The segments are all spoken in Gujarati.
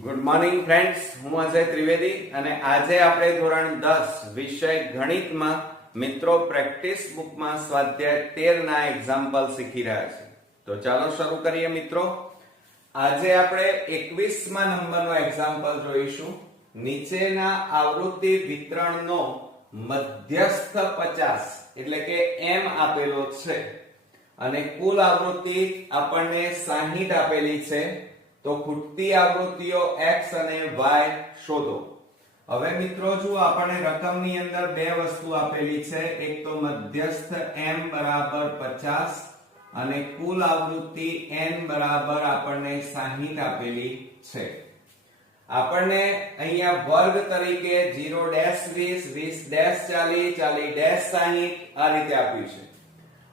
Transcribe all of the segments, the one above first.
ગુડ મોર્નિંગ ફ્રેન્ડ્સ, હું અજય ત્રિવેદી અને આજે આપણે ધોરણ 10 વિષય ગણિતમાં મિત્રો પ્રેક્ટિસ બુકમાં સ્વાધ્યાય 13 ના એક્ઝામ્પલ શીખી રહ્યા છે. તો ચાલો શરૂ કરીએ મિત્રો. આજે આપણે 21મા નંબરનો એક્ઝામ્પલ જોઈશું. નીચેના આવૃત્તિ વિતરણનો મધ્યસ્થ 50 એટલે કે m આપેલો છે અને કુલ આવૃત્તિ આપણને 60 આપેલી છે. તો ખૂટતી આવૃત્તિઓ x અને y શોધો. હવે મિત્રો જો આપણને રકમની અંદર બે વસ્તુ આપેલી છે, એક તો મધ્યસ્થ m બરાબર 50 અને કુલ આવૃત્તિ n બરાબર આપણને 60 આપેલી છે. આપણને અહીંયા વર્ગ તરીકે 0 20 20 40 40 60 આ રીતે આપ્યું છે.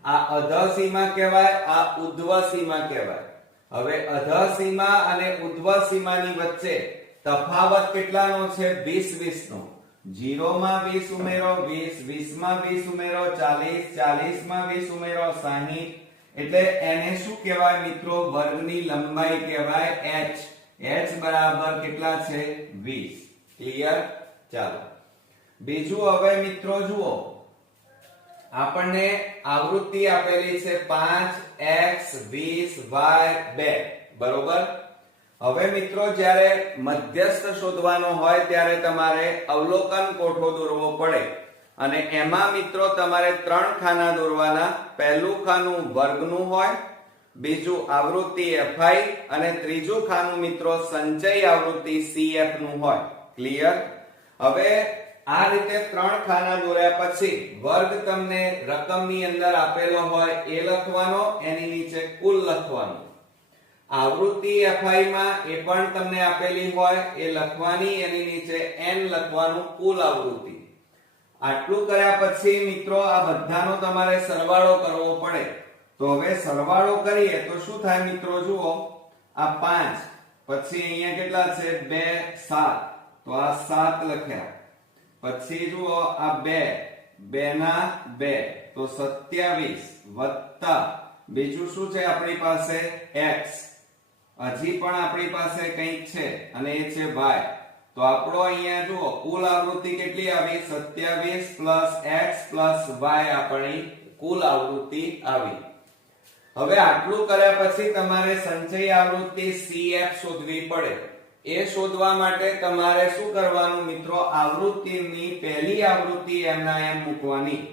આ અધઃ સીમા કહેવાય, આ ઉધ્વ સીમા કહેવાય. હવે અધઃ સીમા અને ઉધ્વ સીમાની વચ્ચે તફાવત કેટલાનો છે? 20 20 નો. 0 માં 20 ઉમેરો, 20 20 માં 20 ઉમેરો, 40 40 માં 20 ઉમેરો, 60. એટલે એને શું કહેવાય મિત્રો? વર્ગની લંબાઈ કહેવાય h. h બરાબર કેટલા છે? 20. ક્લિયર? ચાલો બીજું હવે મિત્રો જુઓ, આપણને આવૃત્તિ આપેલી છે 5x 20 y 2 બરોબર. હવે મિત્રો જ્યારે મધ્યસ્થ શોધવાનો હોય ત્યારે તમારે અવલોકન કોઠો દોરવો પડે અને એમાં મિત્રો તમારે 3 ખાના દોરવાના. પહેલું ખાનું વર્ગનું હોય, બીજું આવૃત્તિ fi અને ત્રીજું ખાનું મિત્રો સંચય આવૃત્તિ cf નું હોય. ક્લિયર? હવે આ રીતે 3 ખાના દોર્યા પછી વર્ગ તમને રકમની અંદર આપેલો હોય એ લખવાનો, એની નીચે કુલ લખવાનું. આવૃત્તિ fi માં એ પણ તમને આપેલી હોય એ લખવાની, એની નીચે n લખવાનું, કુલ આવૃત્તિ. આટલું કર્યા પછી મિત્રો આ બધાનો તમારે સરવાળો કરવો પડે. તો હવે સરવાળો કરીએ તો શું થાય મિત્રો? જુઓ, આ 5 પછી અહીંયા કેટલા છે? 2 7. તો આ 7 લખ્યા. પછી જુઓ આ 2 ના 2 તો 27 વત્તા બીજું શું છે આપણી પાસે? x. હજી પણ આપણી પાસે કંઈક છે અને એ છે y. તો આપણો અહીંયા જુઓ કુલ આવૃત્તિ કેટલી આવી? 27 પ્લસ x પ્લસ y આપણી કુલ આવૃત્તિ આવી. હવે આટલું કર્યા પછી તમારે સંચય આવૃત્તિ cf શોધવી પડે. એ શોધવા માટે તમારે શું કરવાનું મિત્રો? આવૃત્તિની પહેલી આવૃત્તિ m ના m મૂકવાની.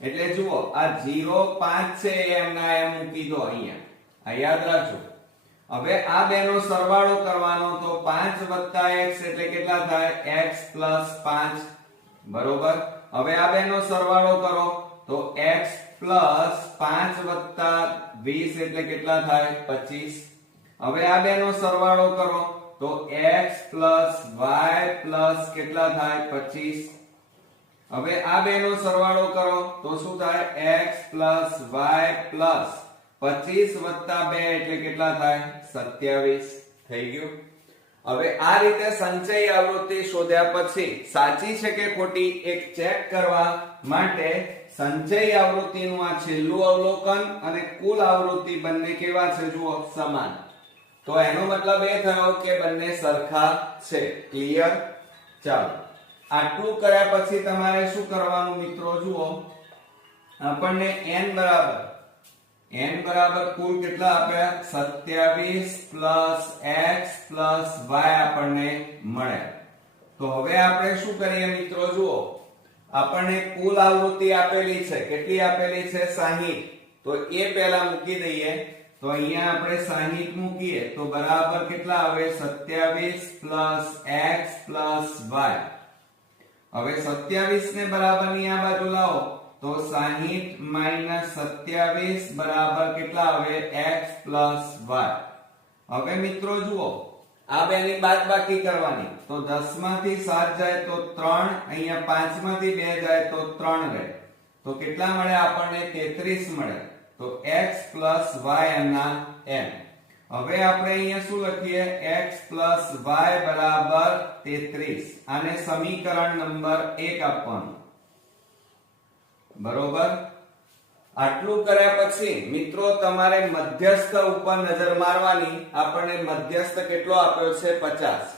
એટલે જુઓ આ 0 5 છે એ m ના m મૂકી દો અહીંયા. આ યાદ રાખજો. હવે આ બેનો સરવાળો કરવાનો. તો 5 x એટલે કેટલા થાય? x 5 બરોબર. હવે આ બેનો સરવાળો કરો તો x 5 20 એટલે કેટલા થાય? 25. હવે આ બેનો સરવાળો કરો તો x y કેટલા થાય? 25. હવે આ બેનો સરવાળો કરો તો શું થાય? x y 25 2 એટલે કેટલા થાય? 27. થઈ ગયું. હવે આ રીતે સંચય આવૃત્તિ શોધ્યા પછી સાચી છે કે ખોટી એક ચેક કરવા માટે સંચય આવૃત્તિનું આ છેલ્લું અવલોકન અને કુલ આવૃત્તિ બંને કેવા છે? જુઓ, સમાન. તો એનો મતલબ એ થયો કે બંને સરખા છે. ક્લિયર? ચાલો આટલું કર્યા પછી તમારે શું કરવાનું મિત્રો? જુઓ, આપણને n બરાબર કુલ કેટલા આપ્યા? 27 x y આપણને મળ્યા. તો હવે આપણે શું કરીએ મિત્રો? જુઓ, આપણને કુલ આવૃત્તિ આપેલી છે. કેટલી આપેલી છે? 60. તો એ પહેલા મૂકી દઈએ. તો અહીંયા આપણે 60 મૂકીએ તો બરાબર કેટલા આવે? 27 x y. હવે 27 ને બરાબરની આ બાજુ લાવો તો 60 27 બરાબર કેટલા આવે? x y. હવે મિત્રો જુઓ, આ બેની બાદબાકી કરવાની. તો 10 માંથી 7 જાય તો 3, અહીંયા 5 માંથી 2 જાય તો 3 રહે. તો કેટલા મળે આપણને? 33 મળે. તો x y ના m. હવે આપણે અહીંયા શું લખીએ? x y બરાબર 33. આને સમીકરણ નંબર 1 આપવાનું. બરોબર. આટલું કર્યા પછી મિત્રો તમારે મધ્યસ્થ ઉપર નજર મારવાની. આપણને મધ્યસ્થ કેટલો આપ્યો છે 50.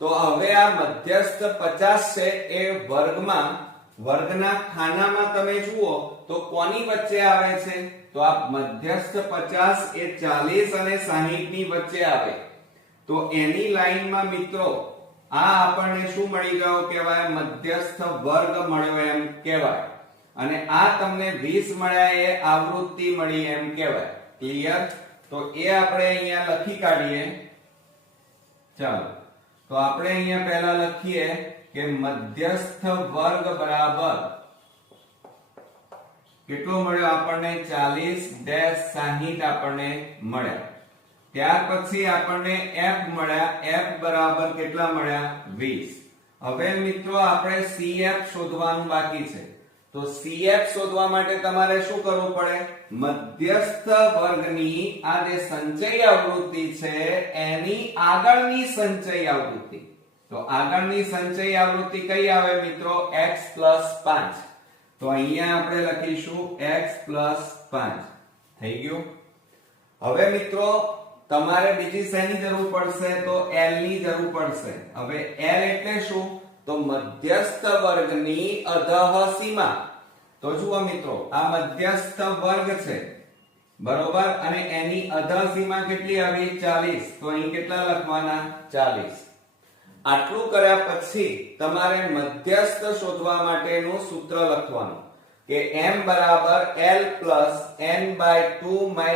તો હવે આ મધ્યસ્થ 50 છે એ વર્ગના ખાનામાં તમે જુઓ તો કોની વચ્ચે આવે છે? તો આ મધ્યસ્થ 50 એ 40 અને 60 ની વચ્ચે આવે. તો એની લાઈનમાં મિત્રો આ આપણને શું મળી ગયો કહેવાય? મધ્યસ્થ વર્ગ મળ્યો એમ કહેવાય. અને આ તમને 20 મળ્યા એ આવૃત્તિ મળી એમ કહેવાય. ક્લિયર? તો એ આપણે અહીંયા લખી કાઢીએ. ચાલો તો આપણે અહીંયા પહેલા લખીએ કે મધ્યસ્થ વર્ગ બરાબર કેટલો મળ્યો આપણને? 40-60 આપણને મળ્યા. ત્યાર પછી આપણને f મળ્યા. f બરાબર કેટલા મળ્યા? 20. હવે મિત્રો આપણે CF શોધવાનું બાકી છે. તો CF શોધવા માટે તમારે શું કરવું પડે? મધ્યસ્થ વર્ગની આ જે સંચય આવૃત્તિ છે એની આગળની સંચય આવૃત્તિ. તો આગળની સંચય આવૃત્તિ કઈ આવે મિત્રો? x + 5. તો અહીંયા આપણે લખીશું x + 5. થઈ ગયું. હવે મિત્રો તમારે બીજી શેની જરૂર પડશે? તો L ની જરૂર પડશે. હવે L એટલે શું? તો મધ્યસ્થ વર્ગની અધઃ સીમા. તો જુઓ મિત્રો આ મધ્યસ્થ વર્ગ છે બરોબર, અને એની અધઃ સીમા કેટલી આવી? 40. તો અહીં કેટલા લખવાના? 40. આટલું કર્યા પછી તમારે મધ્યસ્થ શોધવા માટેનું સૂત્ર લખવાનું કે m બરાબર L plus n/2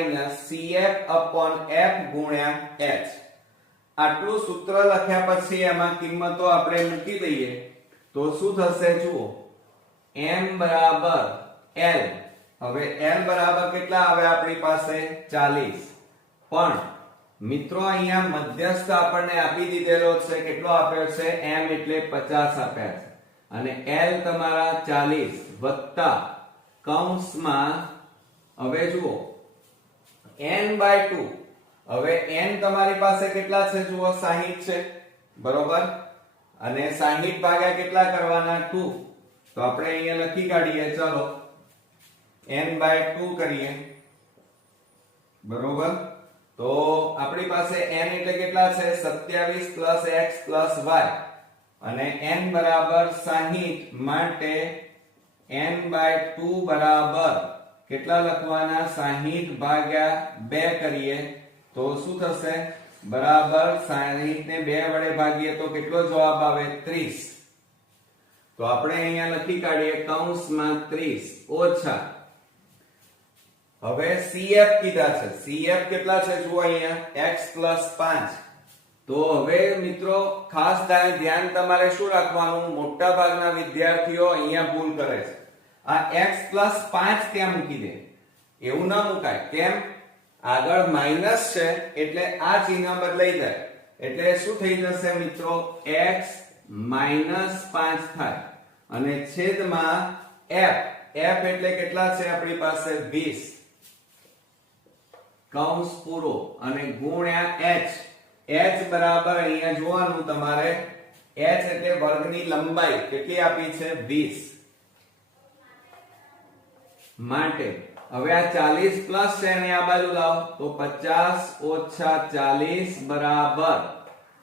- CF/f ગુણ્યા h. આટલું સૂત્ર લખ્યા પછી એમાં કિંમતો આપણે મૂકી દઈએ તો શું થશે? જુઓ m બરાબર L. હવે L બરાબર કેટલા આવે આપણી પાસે? 40. પણ મિત્રો અહીંયા મધ્યસ્થ આપણને આપી દીધેલો છે. કેટલો આપ્યો છે? m એટલે 50 આપ્યા છે. અને L તમારા 40 વત્તા કૌંસમાં હવે જુઓ n/2. હવે n તમારી પાસે કેટલા છે? જુઓ 60 છે બરોબર, અને 60 ભાગ્યા કેટલા કરવાના? 2. તો આપણે અહીંયા લખી કાઢીએ. ચલો n/2 કરીએ બરોબર. તો આપણી પાસે n એટલે કેટલા છે? 27 + x + y. અને n બરાબર 60 માટે n/2 બરાબર કેટલા લખવાના? 60 ભાગ્યા 2 કરીએ તો શું થશે? બરાબર 60 ને 2 વડે ભાગીએ તો કેટલો જવાબ આવે? 30. તો આપણે અહીંયા લખી કાઢીએ કૌંસમાં 30 ઓછા. હવે CF કીધા છે. CF કેટલા છે? જુઓ અહીંયા x + 5. તો હવે મિત્રો ખાસ ધ્યાન તમારે શું રાખવાનું? મોટા ભાગના વિદ્યાર્થીઓ અહીંયા ભૂલ કરે છે. આ x + 5 ત્યાં મૂકી દે. એવું ના મુકાય. કેમ? આગળ માઈનસ છે એટલે આ ચિહ્ન બદલાઈ જાય. એટલે શું થઈ જશે મિત્રો? x - 5 થાય. અને છેદમાં f. f એટલે કેટલા છે આપણી પાસે? 20. કૌંસ પૂરો અને ગુણ્યા h. h બરાબર અહીંયા જોવાનું તમારે. h એટલે વર્ગની લંબાઈ કેટલી આપી છે? 20. માટે હવે આ 40 પ્લસ છે અને આ બાજુ લાવો તો 50 ઓછા 40 બરાબર.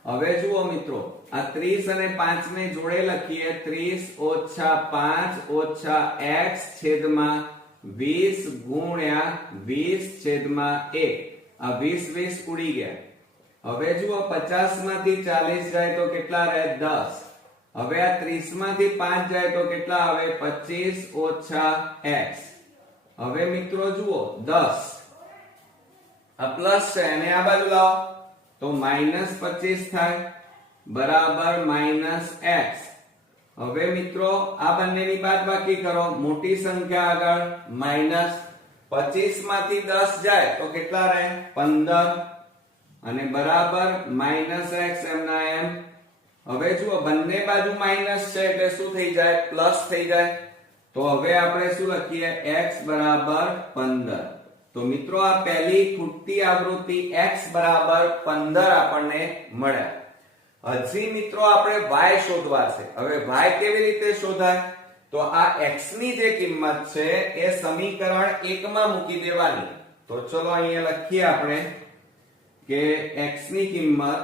હવે જુઓ મિત્રો આ 30 અને 5 ને જોડે લખીએ. 30 ઓછા 5 ઓછા x છેદમાં 20 ગુણ્યા 20 છેદમાં 1. આ 20 20 ઉડી ગયા. હવે જુઓ 50 માંથી 40 જાય તો કેટલા રહે? 10. હવે આ 30 માંથી 5 જાય તો કેટલા આવે? 25 ઓછા x. હવે મિત્રો જુઓ 10 આ પ્લસ છે અને આ બાજુ લાવો તો -25 થાય બરાબર -x. હવે મિત્રો આ બંનેની બાદબાકી કરો. મોટી સંખ્યા આગળ માઈનસ. 25 માંથી 10 જાય તો કેટલા રહે? 15 અને બરાબર -x એમના એમ. હવે જુઓ બંને બાજુ માઈનસ છે એટલે શું થઈ જાય? પ્લસ થઈ જાય. તો હવે આપણે શું લખીએ? x બરાબર 15. તો મિત્રો આ પહેલી ખૂટતી આવૃત્તિ x બરાબર 15 આપણને મળ્યા. હજી મિત્રો આપણે y શોધવા છે. હવે y કેવી રીતે શોધાય? તો આ x ની જે કિંમત છે એ સમીકરણ 1 માં મૂકી દેવાની. તો ચલો અહીંયા લખીએ આપણે કે x ની કિંમત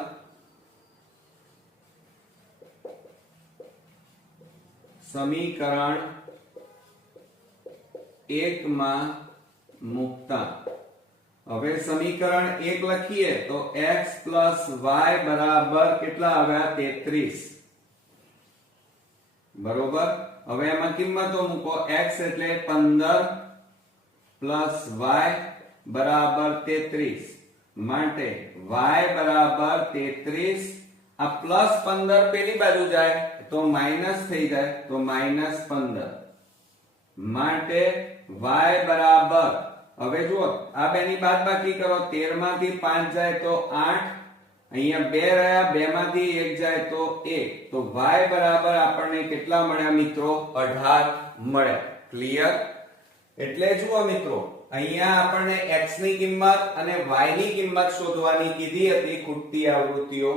સમીકરણ 1 માં મૂકતા. હવે સમીકરણ 1 લખીએ તો x y બરાબર કેટલા આવ્યા 33 બરોબર. હવે એમાં કિંમતો મૂકો. x એટલે 15 પ્લસ y બરાબર 33 માટે y બરાબર 33. આ પ્લસ 15 પેલી બાજુ જાય તો માઈનસ થઈ જાય તો માઈનસ 15 માટે y બરાબર, હવે જુઓ આ બેની બાદબાકી કરો. 13 માંથી 5 જાય તો 8, અહીંયા 2 રહ્યા, 2 માંથી 1 જાય તો 1. તો y બરાબર આપણને કેટલા મળ્યા મિત્રો? 18 મળ્યા. ક્લિયર? એટલે જુઓ મિત્રો, અહીંયા આપણને x ની કિંમત અને y ની કિંમત શોધવાની કીધી હતી ખૂટતી આવૃત્તિઓ.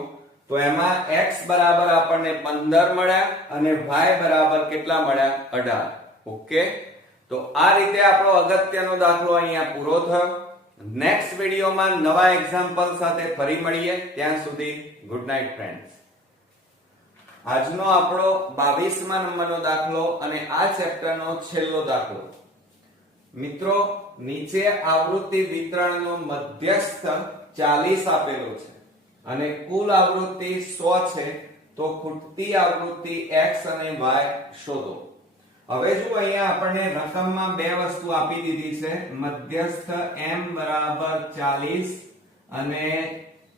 તો એમાં x બરાબર આપણને 15 મળ્યા અને y બરાબર કેટલા મળ્યા? 18. ઓકે, તો આ રીતે આપણો અગત્યનો દાખલો અહીંયા પૂરો થયો. નેક્સ્ટ વિડિયોમાં નવા એક્ઝામ્પલ સાથે ફરી મળીએ. ત્યાં સુધી ગુડ નાઇટ ફ્રેન્ડ્સ. આજનો આપણો 22મા નંબરનો દાખલો અને આ ચેપ્ટરનો છેલ્લો દાખલો. મિત્રો, નીચે આવૃત્તિ વિતરણનો મધ્યસ્થ 40 આપેલો છે અને કુલ આવૃત્તિ 100 છે. તો ખૂટતી આવૃત્તિ x અને y શોધો. હવે જો અહીંયા આપણને રકમમાં બે વસ્તુ આપી દીધી છે. મધ્યસ્થ m બરાબર 40 અને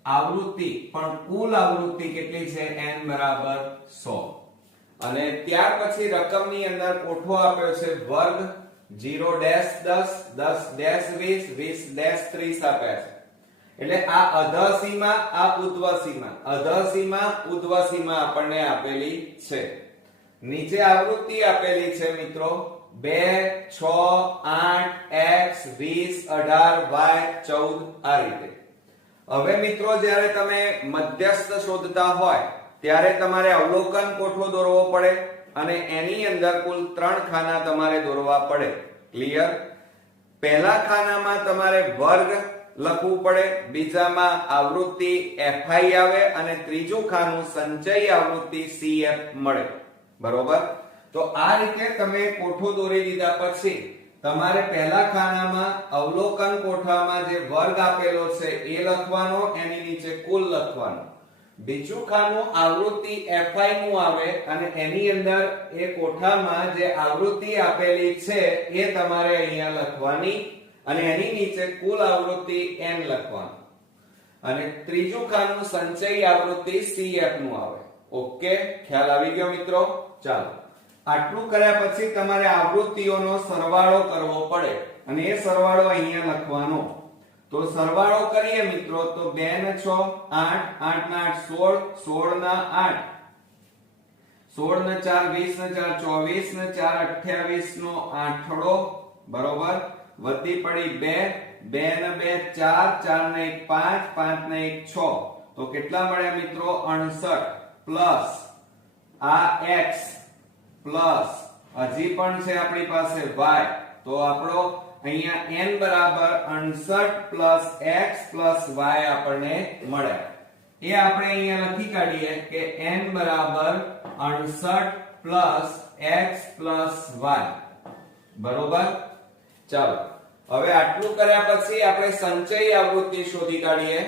આવૃત્તિ પણ કુલ આવૃત્તિ કેટલી છે? n બરાબર 100. અને ત્યાર પછી રકમની અંદર કોઠો આપ્યો છે વર્ગ 0 ડેશ 10 10 ડેશ 20 20 ડેશ 30 આપ્યા છે. એટલે આ અધઃ સીમા, આ ઉધ્વ સીમા, અધઃ સીમા ઉધ્વ સીમા આપણને આપેલી છે. નીચે આવૃત્તિ આપેલી છે મિત્રો 2 6 8 x 20 18 y 14 આ રીતે. હવે મિત્રો, જ્યારે તમે મધ્યસ્થ શોધતા હોય ત્યારે તમારે અવલોકન કોઠો દોરવો પડે અને એની અંદર કુલ 3 ખાના તમારે દોરવા પડે. ક્લિયર? પહેલા ખાનામાં તમારે વર્ગ લખવું પડે, બીજામાં આવૃત્તિ fi આવે અને ત્રીજું ખાનું સંચય આવૃત્તિ cf મળે. બરોબર? તો આ રીતે તમે કોઠો દોરી દીધા પછી તમારે પહેલા ખાનામાં અવલોકન કોઠામાં જે વર્ગ આપેલો છે એ લખવાનો, એની નીચે કુલ લખવાનો. બીજું ખાનું આવૃત્તિ fi નું આવે અને એની અંદર એ કોઠામાં જે આવૃત્તિ આપેલી છે એ તમારે અહીંયા લખવાની અને એની નીચે કુલ આવૃત્તિ n લખવાનું. અને ત્રીજું ખાનું સંચય આવૃત્તિ cf નું આવે. ઓકે, ખ્યાલ આવી ગયો મિત્રો? ચાલો, આટલું કર્યા પછી તમારે આવૃત્તિઓનો સરવાળો કરવો પડે અને એ સરવાળો અહીંયા લખવાનો. તો સરવાળો કરીએ મિત્રો તો 2 ને 6 8 8 ના 8 16 16 ના 8 16 ને 4 20 ને 4 24 ને 4 28 નો આઠડો. બરોબર? વધી પડી 2 2 ને 2 4 4 ને 1 5 5 ને 1 6. તો કેટલા મળ્યા મિત્રો? 68 પ્લસ આ x પ્લસ હજી પણ છે આપણી પાસે y. તો આપણો અહીંયા n બરાબર 68 પ્લસ x પ્લસ y આપણને મળ્યા. એ આપણે અહીંયા લખી કાઢીએ કે n બરાબર 68 પ્લસ x પ્લસ y. બરોબર? ચાલો, હવે આટલું કર્યા પછી આપણે સંચય આવૃત્તિ શોધી કાઢીએ.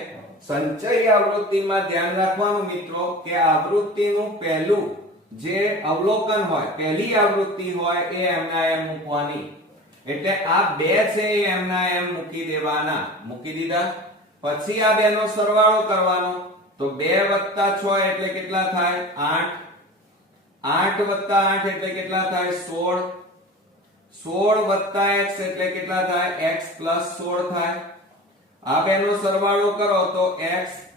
સંચય આવૃત્તિમાં ધ્યાન રાખવાનું મિત્રો કે આવૃત્તિનું પહેલું જે અવલોકન હોય, પહેલી આવૃત્તિ હોય એ એમના એમ મૂકવાની. એટલે આ બે છે એ એમના એમ મૂકી દેવાના. મૂકી દીધા પછી આ બેનો સરવાળો કરવાનો. તો 2 + 6 એટલે કેટલા થાય? 8. 8 + 8 એટલે કેટલા થાય? 16. 16 + x એટલે કેટલા થાય? x + 16 થાય. આ બેનો સરવાળો કરો તો x +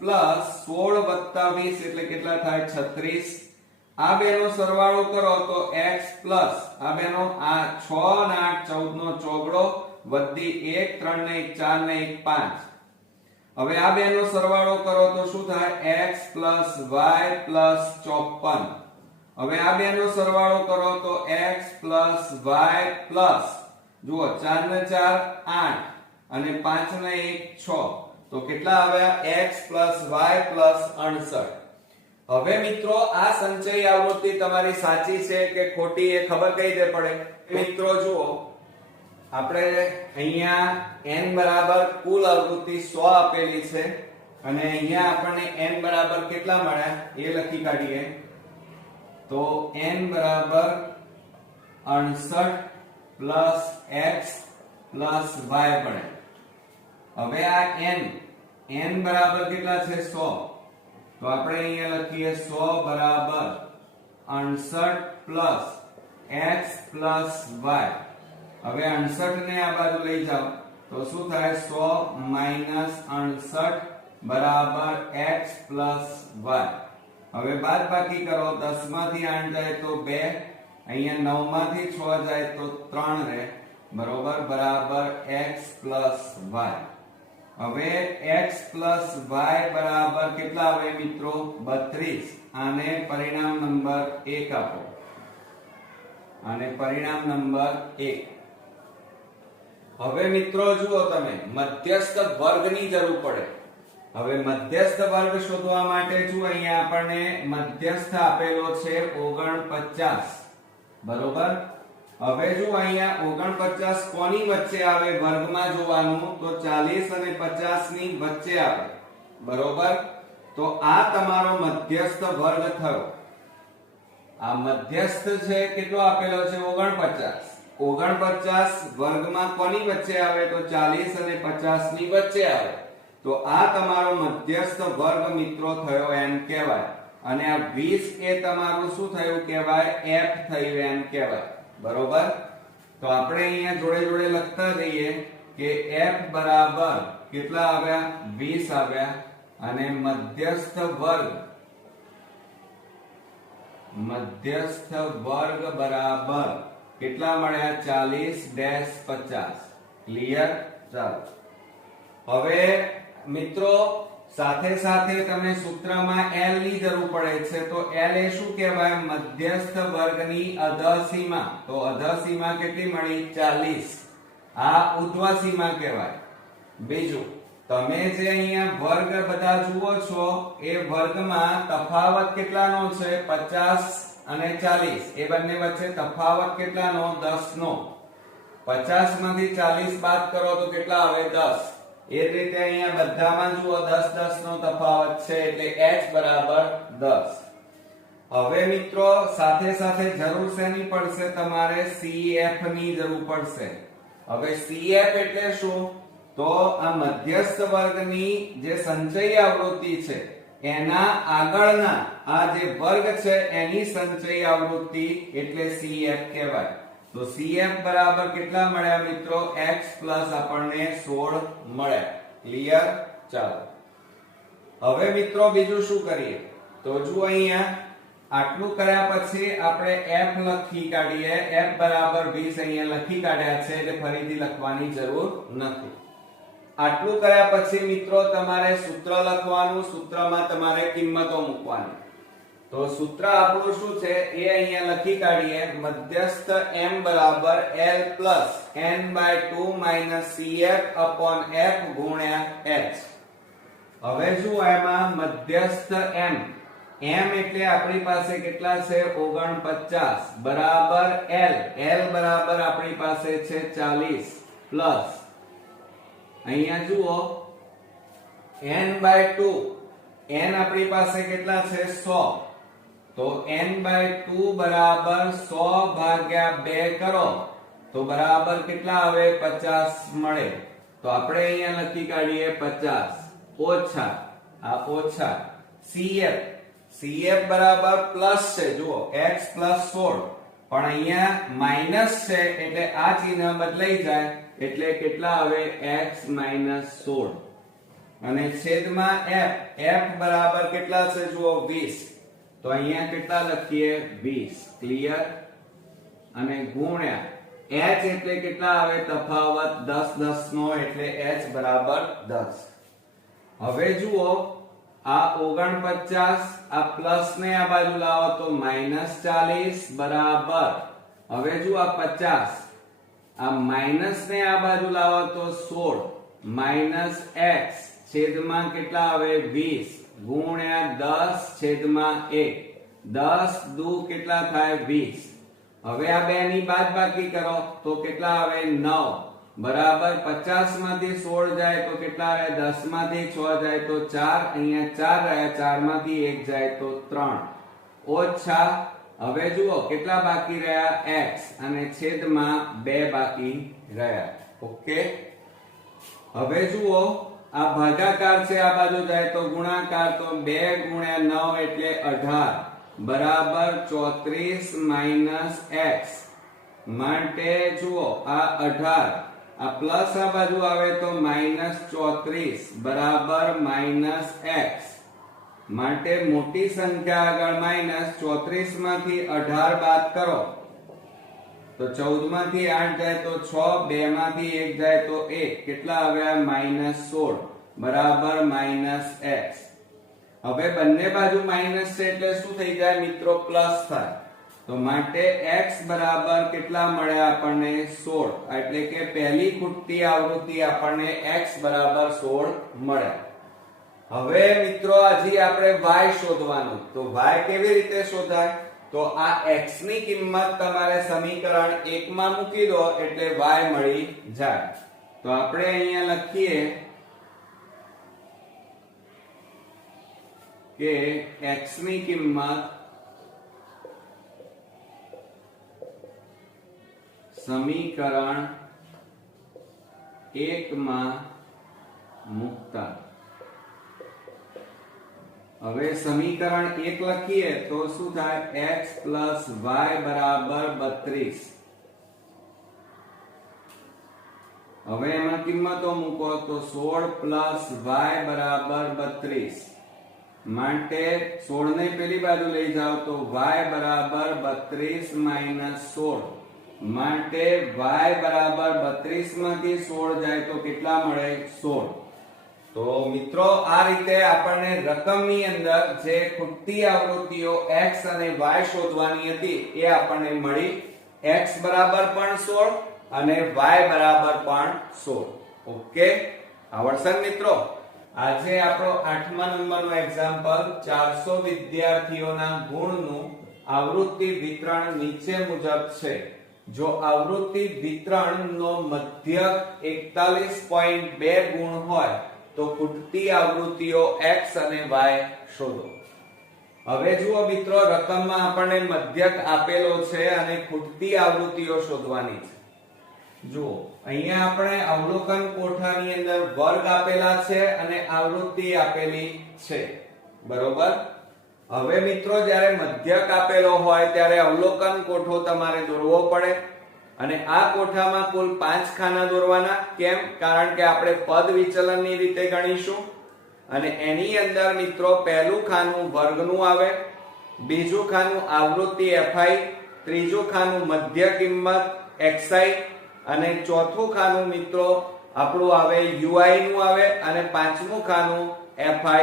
16 + 20 એટલે કેટલા થાય? 36. આ બેનો સરવાળો કરો તો x પ્લસ આ બેનો આ 6 ને 8 14 નો ચોગડો વધી 1 3 ને 1 4 ને 1 5. હવે આ બેનો સરવાળો કરો તો શું થાય? x + y + 54. હવે આ બેનો સરવાળો કરો તો x plus y plus જુઓ 4 ને 4 8 અને 5 ને 1 6 તો કેટલા આવ્યા x plus y plus 68. હવે મિત્રો આ સંચય આવૃત્તિ તમારી સાચી છે કે ખોટી એ ખબર કઈ રીતે પડે? મિત્રો જુઓ આપણે અહીંયા n બરાબર કુલ આવૃત્તિ 100 આપેલી છે અને અહીંયા આપણને n બરાબર કેટલા મળ્યા એ લખી કાઢીએ તો n બરાબર 68 plus x plus y મળે. હવે આ n બરાબર કેટલા છે 100 તો આપણે અહીંયા લખીએ 100 બરાબર 68 plus x plus y. હવે 68 ને આ બાજુ લઈ જાઓ તો શું થાય 100 minus 68 બરાબર x plus y. હવે બાદબાકી કરો 10 માંથી 8 જાય તો 2 અહીંયા 9 માંથી 6 જાય તો 3 રહે બરોબર બરાબર x plus y. હવે x plus y બરાબર કેટલા આવે મિત્રો 32. આને પરિણામ નંબર 1 આપો અને પરિણામ નંબર 1. હવે મિત્રો જુઓ તમે મધ્યસ્થ વર્ગની જરૂર પડે. હવે મધ્યસ્થ વર્ગ શોધવા માટે જો અહીંયા આપણને મધ્યસ્થ આપેલો છે 49 બરોબર. હવે જો અહીંયા 49 કોની વચ્ચે આવે વર્ગમાં જોવાનું તો 40 અને 50 ની વચ્ચે આવે બરોબર. તો આ તમારો મધ્યસ્થ વર્ગ થયો. આ મધ્યસ્થ છે કેટલો આપેલો છે 49. 49 વર્ગમાં કોની વચ્ચે આવે તો 40 અને 50 ની વચ્ચે આવે. તો આ તમારો મધ્યસ્થ વર્ગ મિત્રો થયો એમ કહેવાય. અને આ 20 એ તમારું શું થયું કહેવાય f થયું એમ કહેવાય બરોબર. તો આપણે અહીંયા જોડે જોડે લખતા જઈએ કે f બરાબર કેટલા આવ્યા 20 આવ્યા અને મધ્યસ્થ વર્ગ બરાબર કેટલા મળ્યા 40-50. ક્લિયર? ચાલો હવે મિત્રો સાથે સાથે તમને સૂત્રમાં L ની જરૂર પડે છે તો L એ શું કહેવાય મધ્યસ્થ વર્ગની અધઃસીમા. તો અધઃસીમા કેટલી મળી 40. આ ઉર્ધ્વ સીમા કહેવાય. બીજું તમે જે અહીંયા વર્ગ બધા જુઓ છો એ વર્ગમાં તફાવત કેટલાનો છે 50 અને 40. એ બંને વચ્ચે તફાવત કેટલાનો 10 નો. 50 માંથી 40 બાદ કરો તો કેટલા આવે 10. એ જ રીતે અહીંયા બધામાં જુઓ 10 નો તફાવત છે એટલે h બરાબર 10. હવે મિત્રો સાથે સાથે જરૂર શેની પડશે તમારે CF ની જરૂર પડશે. હવે CF એટલે શું તો આ મધ્યસ્થ વર્ગની જે સંચય આવૃત્તિ છે એના આગળના આ જે વર્ગ છે એની સંચય આવૃત્તિ એટલે CF કહેવાય. તો CF બરાબર કેટલા મળ્યા મિત્રો x પ્લસ આપણને 16 મળ્યા. ક્લિયર? ચાલો હવે મિત્રો બીજું શું કરીએ તો જો અહીંયા આટલું કર્યા પછી આપણે f લખી કાઢીએ. f બરાબર 20 અહીંયા લખી કાઢ્યા છે એટલે ફરીથી લખવાની જરૂર નથી. આટલું કર્યા પછી મિત્રો તમારે સૂત્ર લખવાનું. સૂત્રમાં તમારે કિંમતો મૂકવાની. તો સૂત્ર આપણું શું છે એ અહીંયા લખી કાઢીએ. મધ્યસ્થ m બરાબર l plus n/2 minus cf upon f ગુણ્યા h. હવે જો એમાં મધ્યસ્થ m એટલે આપણી પાસે કેટલા છે 49 બરાબર l બરાબર આપણી પાસે છે 40 પ્લસ અહીંયા જુઓ n/2 n આપણી પાસે કેટલા છે 100. તો n/2 બરાબર 100 ભાગ્યા 2 કરો તો બરાબર કેટલા આવે 50 મળે. તો આપણે અહીંયા લખી કાઢીએ 50 ઓછા આ ઓછા CF બરાબર પ્લસ છે જુઓ x પ્લસ 16 પણ અહીંયા માઈનસ છે એટલે આ ચિહ્ન બદલાઈ જાય એટલે કેટલા આવે x માઈનસ 16 અને છેદમાં f બરાબર કેટલા છે જુઓ 20. તો અહીંયા કેટલા લખીએ 20. ક્લિયર? અને ગુણ્યા h એટલે કેટલા આવે તફાવત 10 નો એટલે h બરાબર 10. હવે જુઓ આ 49, આ પ્લસ ને આ બાજુ લાવો તો -40 બરાબર, હવે જો આ 50, આ માઇનસ ને આ બાજુ લાવો તો 16 -x છેદમાં કેટલા આવે 20 ગુણ્યા 10 છેદમાં 1, 10 દુ કેટલા થાય 20. હવે આ બે ની બાદબાકી કરો તો કેટલા આવે 9 બરાબર 50 માંથી 16 જાય તો કેટલા આવે 10 માંથી 6 જાય તો 4, અહીંયા 4 રહ્યા, 4 માંથી 1 જાય તો 3 ઓછા, હવે જુઓ કેટલા બાકી રહ્યા x અને છેદમાં 2 બાકી રહ્યા. ઓકે, હવે જુઓ આ ભાગાકાર છે, આ બાજુ જાય તો ગુણાકાર, તો 2 ગુણ્યા 9 એટલે 18 બરાબર 34 x માટે જુઓ આ 18, આ પ્લસ આ બાજુ આવે તો -34 બરાબર -x માટે મોટી સંખ્યા આગળ -34 માંથી 18 બાદ કરો તો 14 માંથી 8 જાય તો 6, 2 માંથી 1 જાય તો 1, કેટલા આવ્યા -16 બરાબર -x. હવે બંને બાજુ માઈનસ છે એટલે શું થઈ જાય મિત્રો પ્લસ થાય, તો માટે x બરાબર કેટલા મળ્યા આપણને 16, એટલે કે પહેલી ખૂટતી આવૃત્તિ આપણને x બરાબર 16 મળ્યા. હવે મિત્રો હજી આપણે y શોધવાનું, તો y કેવી રીતે શોધાય, તો આ x ની કિંમત તમારે સમીકરણ 1 માં મૂકી દો એટલે y મળી જાય. તો આપણે અહીંયા લખીએ કે x ની કિંમત સમીકરણ 1 માં મૂકતા, હવે સમીકરણ 1 લખીએ તો શું થાય x y બરાબર 32. હવે એમાં કિંમતો મૂકો તો 16 y બરાબર 32 માટે 16 ને પેલી બાજુ લઈ જાઓ તો y બરાબર 32 16 માટે y બરાબર 32 માંથી 16 જાય તો કેટલા મળે 16. તો મિત્રો આ રીતે આપણને રકમની અંદર જે ખૂટતી આવૃત્તિઓ x અને y શોધવાની હતી એ આપણને મળી, x બરાબર પણ 16 અને y બરાબર પણ 16. ઓકે, આવડશે મિત્રો. આજે આપણો 8મા નંબરનો એક્ઝામ્પલ 400 વિદ્યાર્થીઓના ગુણનું આવૃત્તિ વિતરણ નીચે મુજબ છે. જો આવૃત્તિ વિતરણનો મધ્યક 41.2 ગુણ હોય તો ખૂટતી આવૃત્તિઓ x અને y શોધો. હવે જુઓ મિત્રો, રકમમાં આપણને મધ્યક આપેલો છે અને ખૂટતી આવૃત્તિઓ શોધવાની છે. જુઓ અહીંયા આપણે અવલોકન કોઠાની અંદર વર્ગ આપેલા છે અને આવૃત્તિ આપેલી છે, બરોબર. હવે મિત્રો જ્યારે મધ્યક આપેલો હોય ત્યારે અવલોકન કોઠો તમારે દોરવો પડે અને આ કોઠામાં કુલ 5 ખાના દોરવાના. કેમ? કારણ કે આપણે પદ વિચલનની રીતે ગણીશું અને એની અંદર મિત્રો પહેલું ખાનું વર્ગનું આવે, બીજું ખાનું આવૃત્તિ fi, ત્રીજું ખાનું મધ્ય કિંમત xi અને ચોથું ખાનું મિત્રો આપણું આવે ui નું આવે અને પાંચમું ખાનું fi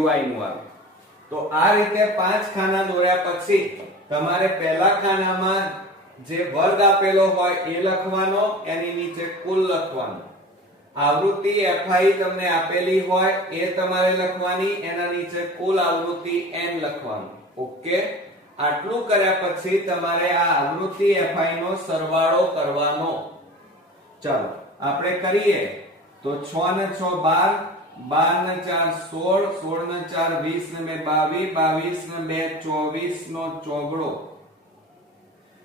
ui નું આવે. તો આ રીતે 5 ખાના દોર્યા પછી તમારે પહેલા ખાનામાં જે વર્ગ આપેલો હોય એ લખવાનો, એની નીચે કુલ લખવાનું. આવૃત્તિ fi તમને આપેલી હોય એ તમારે લખવાની, એના નીચે કુલ આવૃત્તિ n લખવાનું. ઓકે, આટલું કર્યા પછી તમારે આ આવૃત્તિ fi નો સરવાળો કરવાનો. ચાલો આપણે કરીએ તો 6 ને 6 12, 12 ને 4 16, 16 ને 4 20 ને 2 22, 22 ને 2 24 નો ચોગડો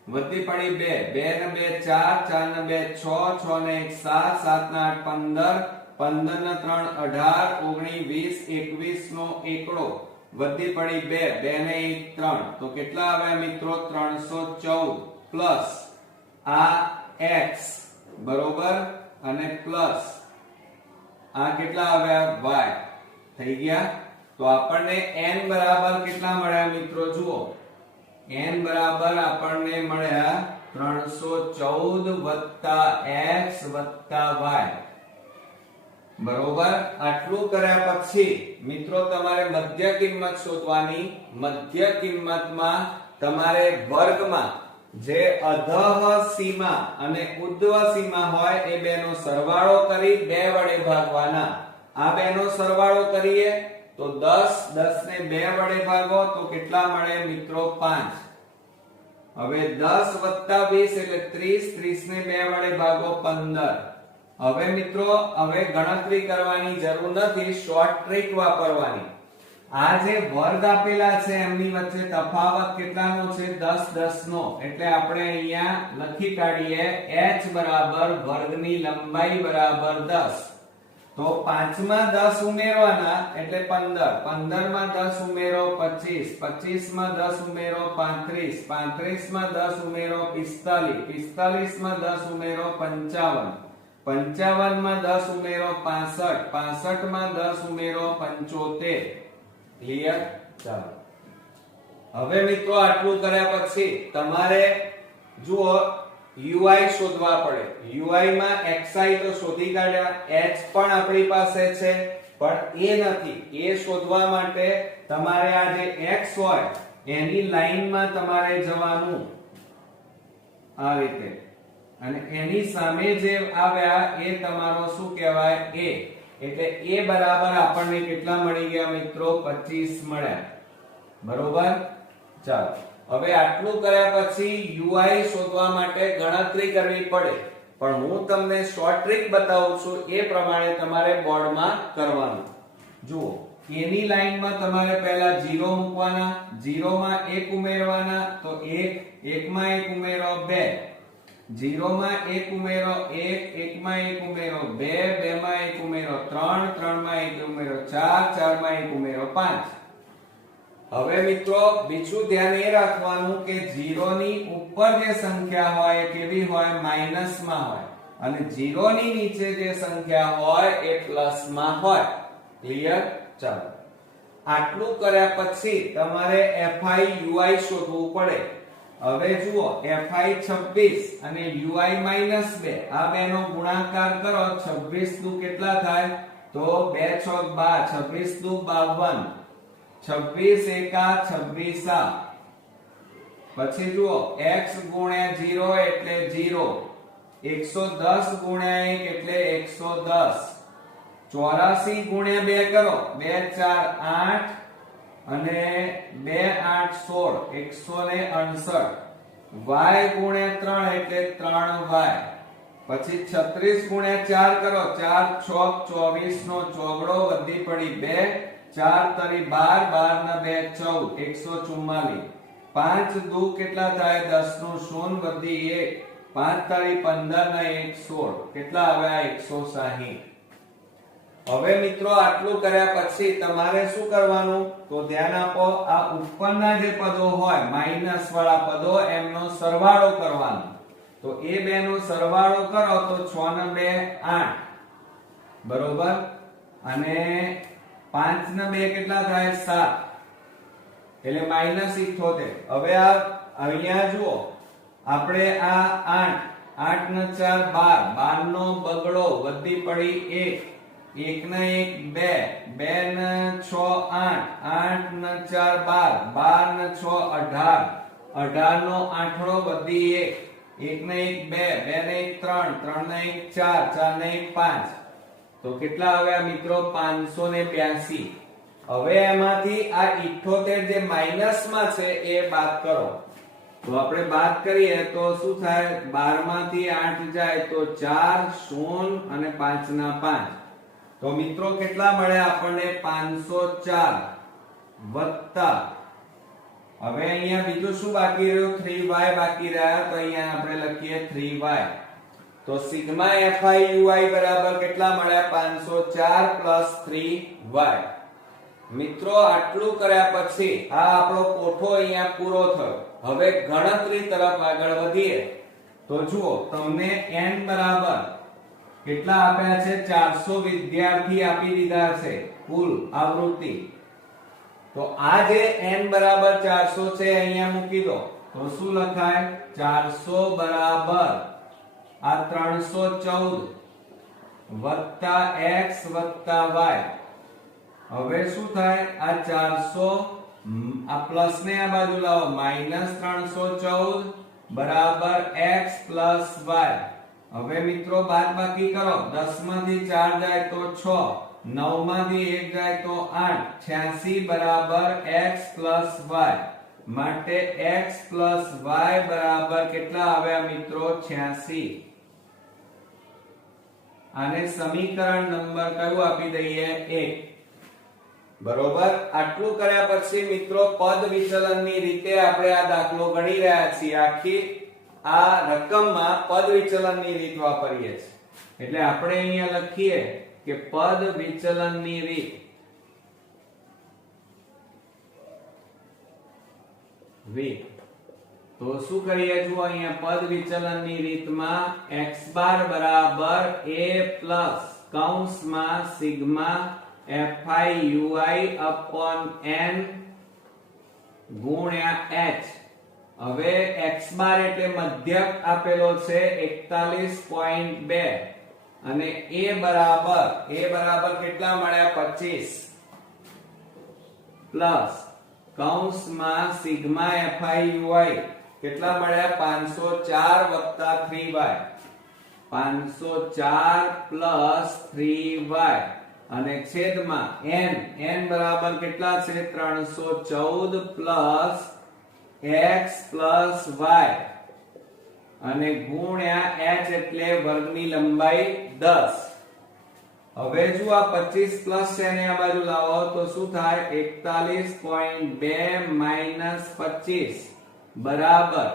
વધી પડી 2, 2 ને 2 4, 4 ને 2 6, 6 ને 1 7, 7 ને 8 15, 15 ને 3 18, 19 20 21 નો એકડો વધી પડી 2, 2 ને 1 3, તો કેટલા આવ્યા મિત્રો 314 પ્લસ આ x બરોબર અને પ્લસ આ કેટલા આવ્યા y થઈ ગયા. તો આપણને n બરાબર કેટલા મળ્યા મિત્રો જુઓ, n બરાબર આપણને મળ્યા 314 વત્તા x વત્તા y. બરોબર. આટલું કર્યા પછી મિત્રો તમારે મધ્ય કિંમત શોધવાની. મધ્ય કિંમતમાં તમારે વર્ગમાં જે અધઃ સીમા અને ઉર્ધ્વ સીમા હોય એ બેનો સરવાળો કરી 2 વડે ભાગવાના. આ બેનો સરવાળો કરીએ તો 10, 10 ને 2 વડે ભાગો તો કેટલા મળે મિત્રો? 5. હવે 10 વત્તા 20 એટલે 30, 30 ને 2 વડે ભાગો 15. હવે મિત્રો હવે ગણતરી કરવાની જરૂર નથી, શોર્ટ ટ્રીક વાપરવાની. આ જે વર્ગ આપેલા છે એમની વચ્ચે તફાવત કેટલાનો છે? 10, 10 નો. એટલે આપણે અહીંયા લખી કાઢીએ h બરાબર વર્ગની લંબાઈ બરાબર 10. તો 5 માં 10 ઉમેરવાના એટલે 15, 15 માં 10 ઉમેરો 25, 25 માં 10 ઉમેરો 35, 35 માં 10 ઉમેરો 45, 45 માં 10 ઉમેરો 55, 55 માં 10 ઉમેરો 65, 65 માં 10 ઉમેરો 75. ક્લિયર? ચાલો હવે મિત્રો આટલું કર્યા પછી તમારે જુઓ ui શોધવા પડે. ui માં xi તો શોધી કાઢ્યા, h પણ આપણી પાસે છે પણ a નથી. a શોધવા માટે તમારે આ જે x હોય એની લાઈનમાં તમારે જવાનું આ રીતે, અને એની સામે જે આવ્યા એ તમારો શું કહેવાય? a. એટલે a બરાબર આપણને કેટલા મળી ગયા મિત્રો? 25 મળ્યા. બરોબર. ચાલો હવે આટલું કર્યા પછી ui શોધવા માટે ગણતરી કરવી પડે, પણ હું તમને શોર્ટ ટ્રીક બતાવું છું એ પ્રમાણે તમારે બોર્ડમાં કરવાનું. જુઓ a ની લાઈનમાં તમારે પહેલા 0 મૂકવાના, 0 માં 1 ઉમેરવાના તો 1, 1 માં 1 ઉમેરો 2, 0 માં 1 ઉમેરો 1, 1 માં 1 ઉમેરો 2, 2 માં 1 ઉમેરો 3, 3 માં 1 ઉમેરો 4, 4 માં 1 ઉમેરો 5. હવે મિત્રો બીજું ધ્યાન એ રાખવાનું કે 0 ની ઉપર જે સંખ્યા હોય એ કેવી હોય? માઈનસ માં હોય, અને 0 ની નીચે જે સંખ્યા હોય એ પ્લસ માં હોય. ક્લિયર? ચાલો આટલું કર્યા પછી તમારે fi ui શોધવું પડે. હવે જુઓ fi 26 અને ui -2 આ બેનો ગુણાકાર કરો. 26 દુ કેટલા થાય? તો 2 ચોક 12, 26 દુ 52, 26 એકા 26 આ. પછી જુઓ x ગુણ્યા 0 એટલે 0, 110 ગુણ્યા 1 એટલે 110, 84 ગુણ્યા 2 કરો 2 4 8 અને 2 8 16, 169. y ગુણ્યા 3 એટલે 3y. પછી 36 ગુણ્યા 4 કરો 4 છોક 24 નો ચોગડો વધી પડી 2, 4 તરી 12, 12 ના 2 14, 144. 5 દુ કેટલા થાય? 10 નું શૂન વધી 1, 5 તરી 15 ના 1 16. કેટલા આવ્યા? 160. હવે મિત્રો આટલું કર્યા પછી તમારે શું કરવાનું? તો ધ્યાન આપો, આ ઉપરના જે પદો હોય માઈનસ વાળા પદો એમનો સરવાળો કરવાનો. તો એ બેનો સરવાળો કરો તો 6 ને 2 8. બરોબર. અને 5 ને 2 કેટલા થાય? 7, એટલે -78. હવે આ અહીંયા જુઓ આપણે આ 8, 8 ને 4 12, 12 નો બગડો વધી પડી 1, 1 ને 1 2, 2 ને 6 8, 8 ને 4 12, 12 ને 6 18, 18 નો આઠડો વધી 1, 1 ને 1 2, 2 ને 1 3, 3 ને 1 4, 4 ને 1 5. તો કેટલા આવ્યા મિત્રો? 582. હવે એમાંથી આ 78 જે માઈનસ માં છે એ બાદ કરો. તો આપણે બાદ કરીએ તો શું થાય? 12 માંથી 8 જાય તો 4, 0 અને 5 ના 5. તો મિત્રો કેટલા મળ્યા આપણને? 504 વત્તા, હવે અહીંયા બીજું શું બાકી રહ્યું? 3y બાકી રહ્યા. તો અહીંયા આપણે લખીએ 3y. તો સિગ્મા fi ui બરાબર કેટલા મળ્યા? 504 3y. મિત્રો આટલું કર્યા પછી આ આપણો કોઠો અહીંયા પૂરો થયો. હવે ગણતરી તરફ આગળ વધીએ. તો જુઓ તમને n બરાબર કેટલા આપ્યા છે? 400 વિદ્યાર્થી આપી દીધા છે કુલ આવૃત્તિ. તો આ જે n બરાબર 400 છે અહીંયા મૂકી દો તો શું લખાય? 400 બરાબર આ 314 વત્તા x વત્તા y. હવે શું થાય? આ 400 આ પ્લસ ને આ બાજુ લાવો, -314 બરાબર x પ્લસ y. હવે મિત્રો બાદબાકી કરો, 10 માંથી 4 જાય તો 6, 9 માંથી 1 જાય તો 8, 86 બરાબર x પ્લસ y. માટે x પ્લસ y બરાબર કેટલા આવ્યા મિત્રો? 86. આને સમીકરણ નંબર કયું આપી દઈએ? 1. બરોબર. આટલું કર્યા પછી મિત્રો પદ વિચલનની રીતે આપણે આ દાખલો ગણી રહ્યા છીએ. આખી આ રકમમાં પદ વિચલનની રીત વાપરીએ છીએ. એટલે આપણે અહીંયા લખીએ કે પદ વિચલનની રીત. તો શું કરીએ? જુઓ અહીંયા પદ વિચલનની રીતમાં x બાર બરાબર a પ્લસ કૌંસમાં sigma fi ui upon n ગુણ્યા h. હવે x બાર એટલે મધ્યક આપેલો છે 41.2 અને a બરાબર કેટલા મળ્યા? 25 પ્લસ કૌંસમાં સિગ્મા fi ui કેટલા મળ્યા? 504 વત્તા 3y. 504 પ્લસ 3y અને છેદમાં n બરાબર કેટલા છે? 314 પ્લસ x પ્લસ y અને ગુણ્યા h એટલે વર્ગની લંબાઈ 10. હવે જો આ 25 પ્લસ છે ને આ બાજુ લાવો તો શું થાય? 41.2 માઈનસ 25 બરાબર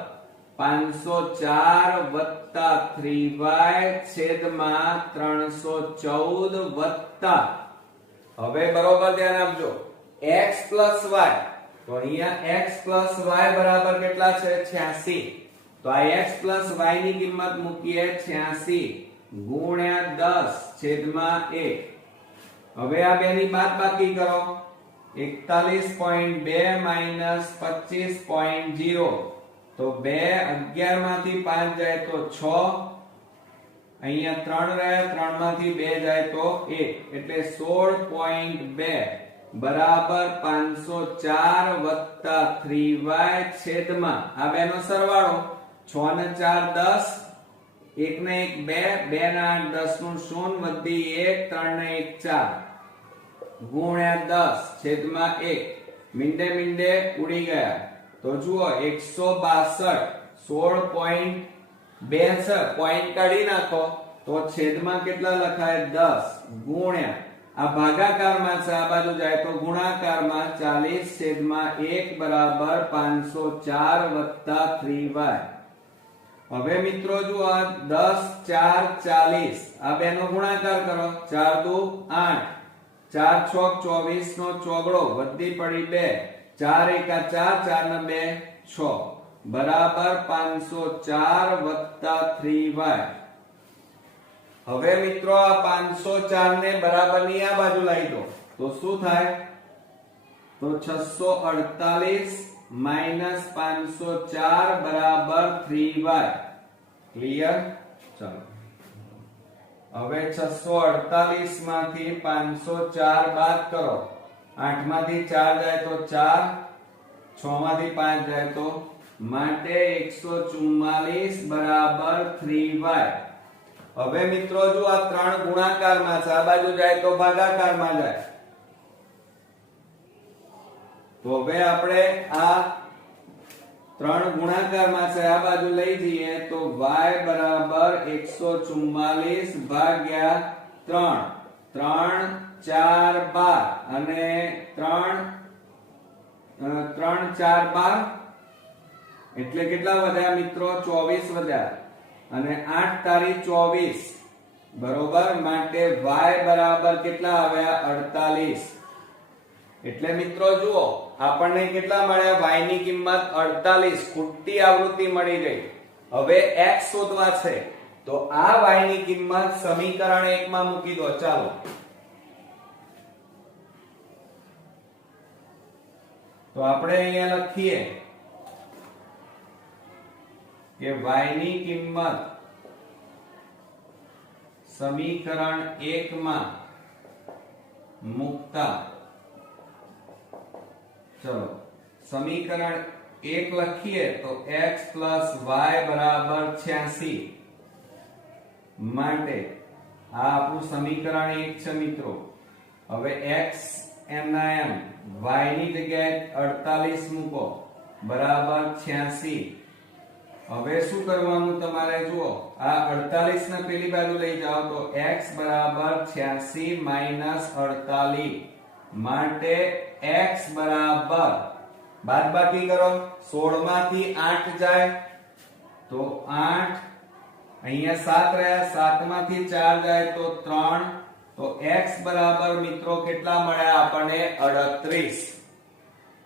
504 વત્તા 3y છેદમાં 314 વત્તા. હવે બરોબર ધ્યાન આપજો, x પ્લસ y. તો અહીંયા x પ્લસ y બરાબર કેટલા છે? 86. તો આ x પ્લસ y ની કિંમત મૂકીએ 86 ગુણ્યા 10 છેદમાં 1. હવે આ બેની બાદબાકી કરો, 41.2 માઈનસ 25.0 તો 2 11 માંથી 5 જાય તો 6, અહીંયા 3 રહ્યા, 3 માંથી 2 જાય તો 1 એટલે 16.2 બરાબર 504 વત્તા 3y છેદમાં આ બેનો સરવાળો 6 ને 4 10, 1 ને 1 2, 2 ને 8 10 નું 0 વધી 1, 3 ને 1 4 ગુણ્યા 10 છેદમાં 1. મીંડે ઉડી ગયા. તો જુઓ 162 16.2 છે, પોઈન્ટ કાઢી નાખો તો છેદમાં કેટલા લખાય? 10 ગુણ્યા આ ભાગાકારમાં છે, આ બાજુ જાય તો ગુણાકારમાં 40 છેદમાં 1 બરાબર 504 વત્તા 3y. હવે મિત્રો જુઓ 10 4 40 આ બેનો ગુણાકાર કરો, 4 દુ 8, 4 છોક 24 નો ચોગડો વધી પડી 2, 4 એકા 4, 4 ને 2 6 બરાબર 504 વત્તા 3y. હવે મિત્રો આ 504 ને બરાબરની આ બાજુ લાવી દો તો શું થાય? તો 648 માઈનસ 504 બરાબર 3y. ક્લિયર? ચાલો હવે 648 માંથી 504 બાદ કરો, 8 માંથી 4 જાય તો 4, 6 માંથી 5 જાય તો, માટે 144 બરાબર 3y. હવે મિત્રો જો આ 3 ગુણાકારમાં છે, આ બાજુ જાય તો ભાગાકારમાં જાય. તો હવે આપણે આ 3 ગુણાકારમાં છે, આ બાજુ લઈ જઈએ તો y બરાબર 144 ભાગ્યા 3, 3 4 12 અને 3 4 12 એટલે કેટલા વધ્યા મિત્રો? 24 વધ્યા અને 8 તારી 24 બરોબર. માટે y બરાબર કેટલા આવ્યા? 48. એટલે મિત્રો જુઓ આપણને કેટલા મળ્યા? y ની કિંમત 48, ખૂટતી આવૃત્તિ મળી ગઈ. હવે x શોધવા છે તો આ y ની કિંમત સમીકરણ 1 માં મૂકી દો. ચાલો તો આપણે અહીંયા લખીએ કે y ની કિંમત સમીકરણ 1 માં મૂકતા ચલો સમીકરણ 1 લખીએ તો x y બરાબર 86 માટે આ આપણું સમીકરણ 1 છે મિત્રો. હવે x એમના એમ y ની જગ્યાએ 48 મૂકો બરાબર 86. હવે શું કરવાનું તમારે જુઓ, આ 48 ને પેલી બાજુ લઈ જાઓ તો x બરાબર 86 માઈનસ 48 માટે x બરાબર બાદબાકી કરો, 16 માંથી 8 જાય તો 8, અહીંયા 7 રહ્યા, 7 માંથી 4 જાય તો 3, તો x બરાબર મિત્રો કેટલા મળ્યા આપણને 38.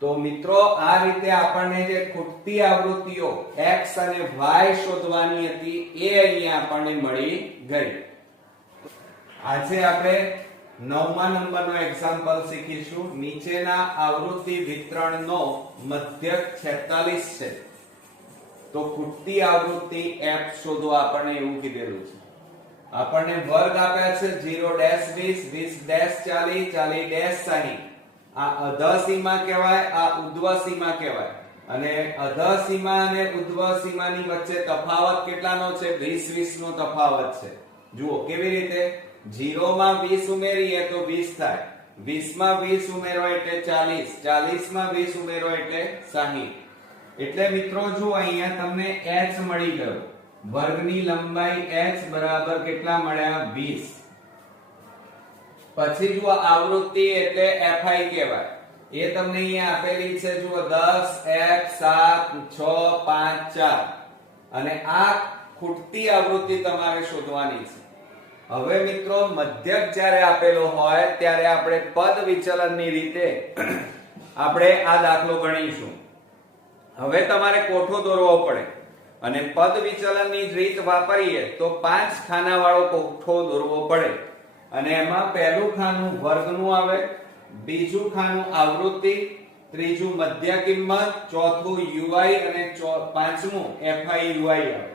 તો મિત્રો આ રીતે આપણને જે ખૂટતી આવૃત્તિઓ x અને y શોધવાની હતી એ અહીંયા આપણને મળી ગઈ. આજે આપણે 9મા નંબરનો એક્ઝામ્પલ શીખીશું. નીચેના આવૃત્તિ વિતરણનો મધ્યક 46 છે તો ખૂટતી આવૃત્તિ f શોધો આપણને એવું કીધેલું છે. આપણને વર્ગ આપ્યા છે 0-20 20-40 40-60. આ અધઃ સીમા કહેવાય, આ ઉધ્વ સીમા કહેવાય. અને અધઃ સીમા અને ઉધ્વ સીમાની વચ્ચે તફાવત કેટલાનો છે? 20-20 નો તફાવત છે. જુઓ કેવી રીતે, 0 માં 20 ઉમેરીએ તો 20 થાય, 20 માં 20 ઉમેરો એટલે 40, 40 માં 20 ઉમેરો એટલે 60. એટલે મિત્રો જુઓ અહીંયા તમને h મળી ગયો, વર્ગની લંબાઈ h બરાબર કેટલા મળ્યા? 20. પછી જુઓ આવૃત્તિ એટલે fi કહેવાય, એ તમને અહીંયા આપેલી છે. જુઓ 10 1 7 6 5 4 અને આ ખૂટતી આવૃત્તિ તમારે શોધવાની છે. હવે મિત્રો મધ્યક જ્યારે આપેલો હોય ત્યારે આપણે પદ વિચલનની રીતે આપણે આ દાખલો ગણીશું. હવે તમારે કોઠો દોરવો પડે અને પદ વિચલનની રીત વાપરીએ તો 5 ખાના વાળો કોઠો દોરવો પડે. અને એમાં પહેલું ખાનું વર્ગનું આવે, બીજું ખાનું આવૃત્તિ, ત્રીજું મધ્ય કિંમત, ચોથું ui અને પાંચમું fi ui આવે.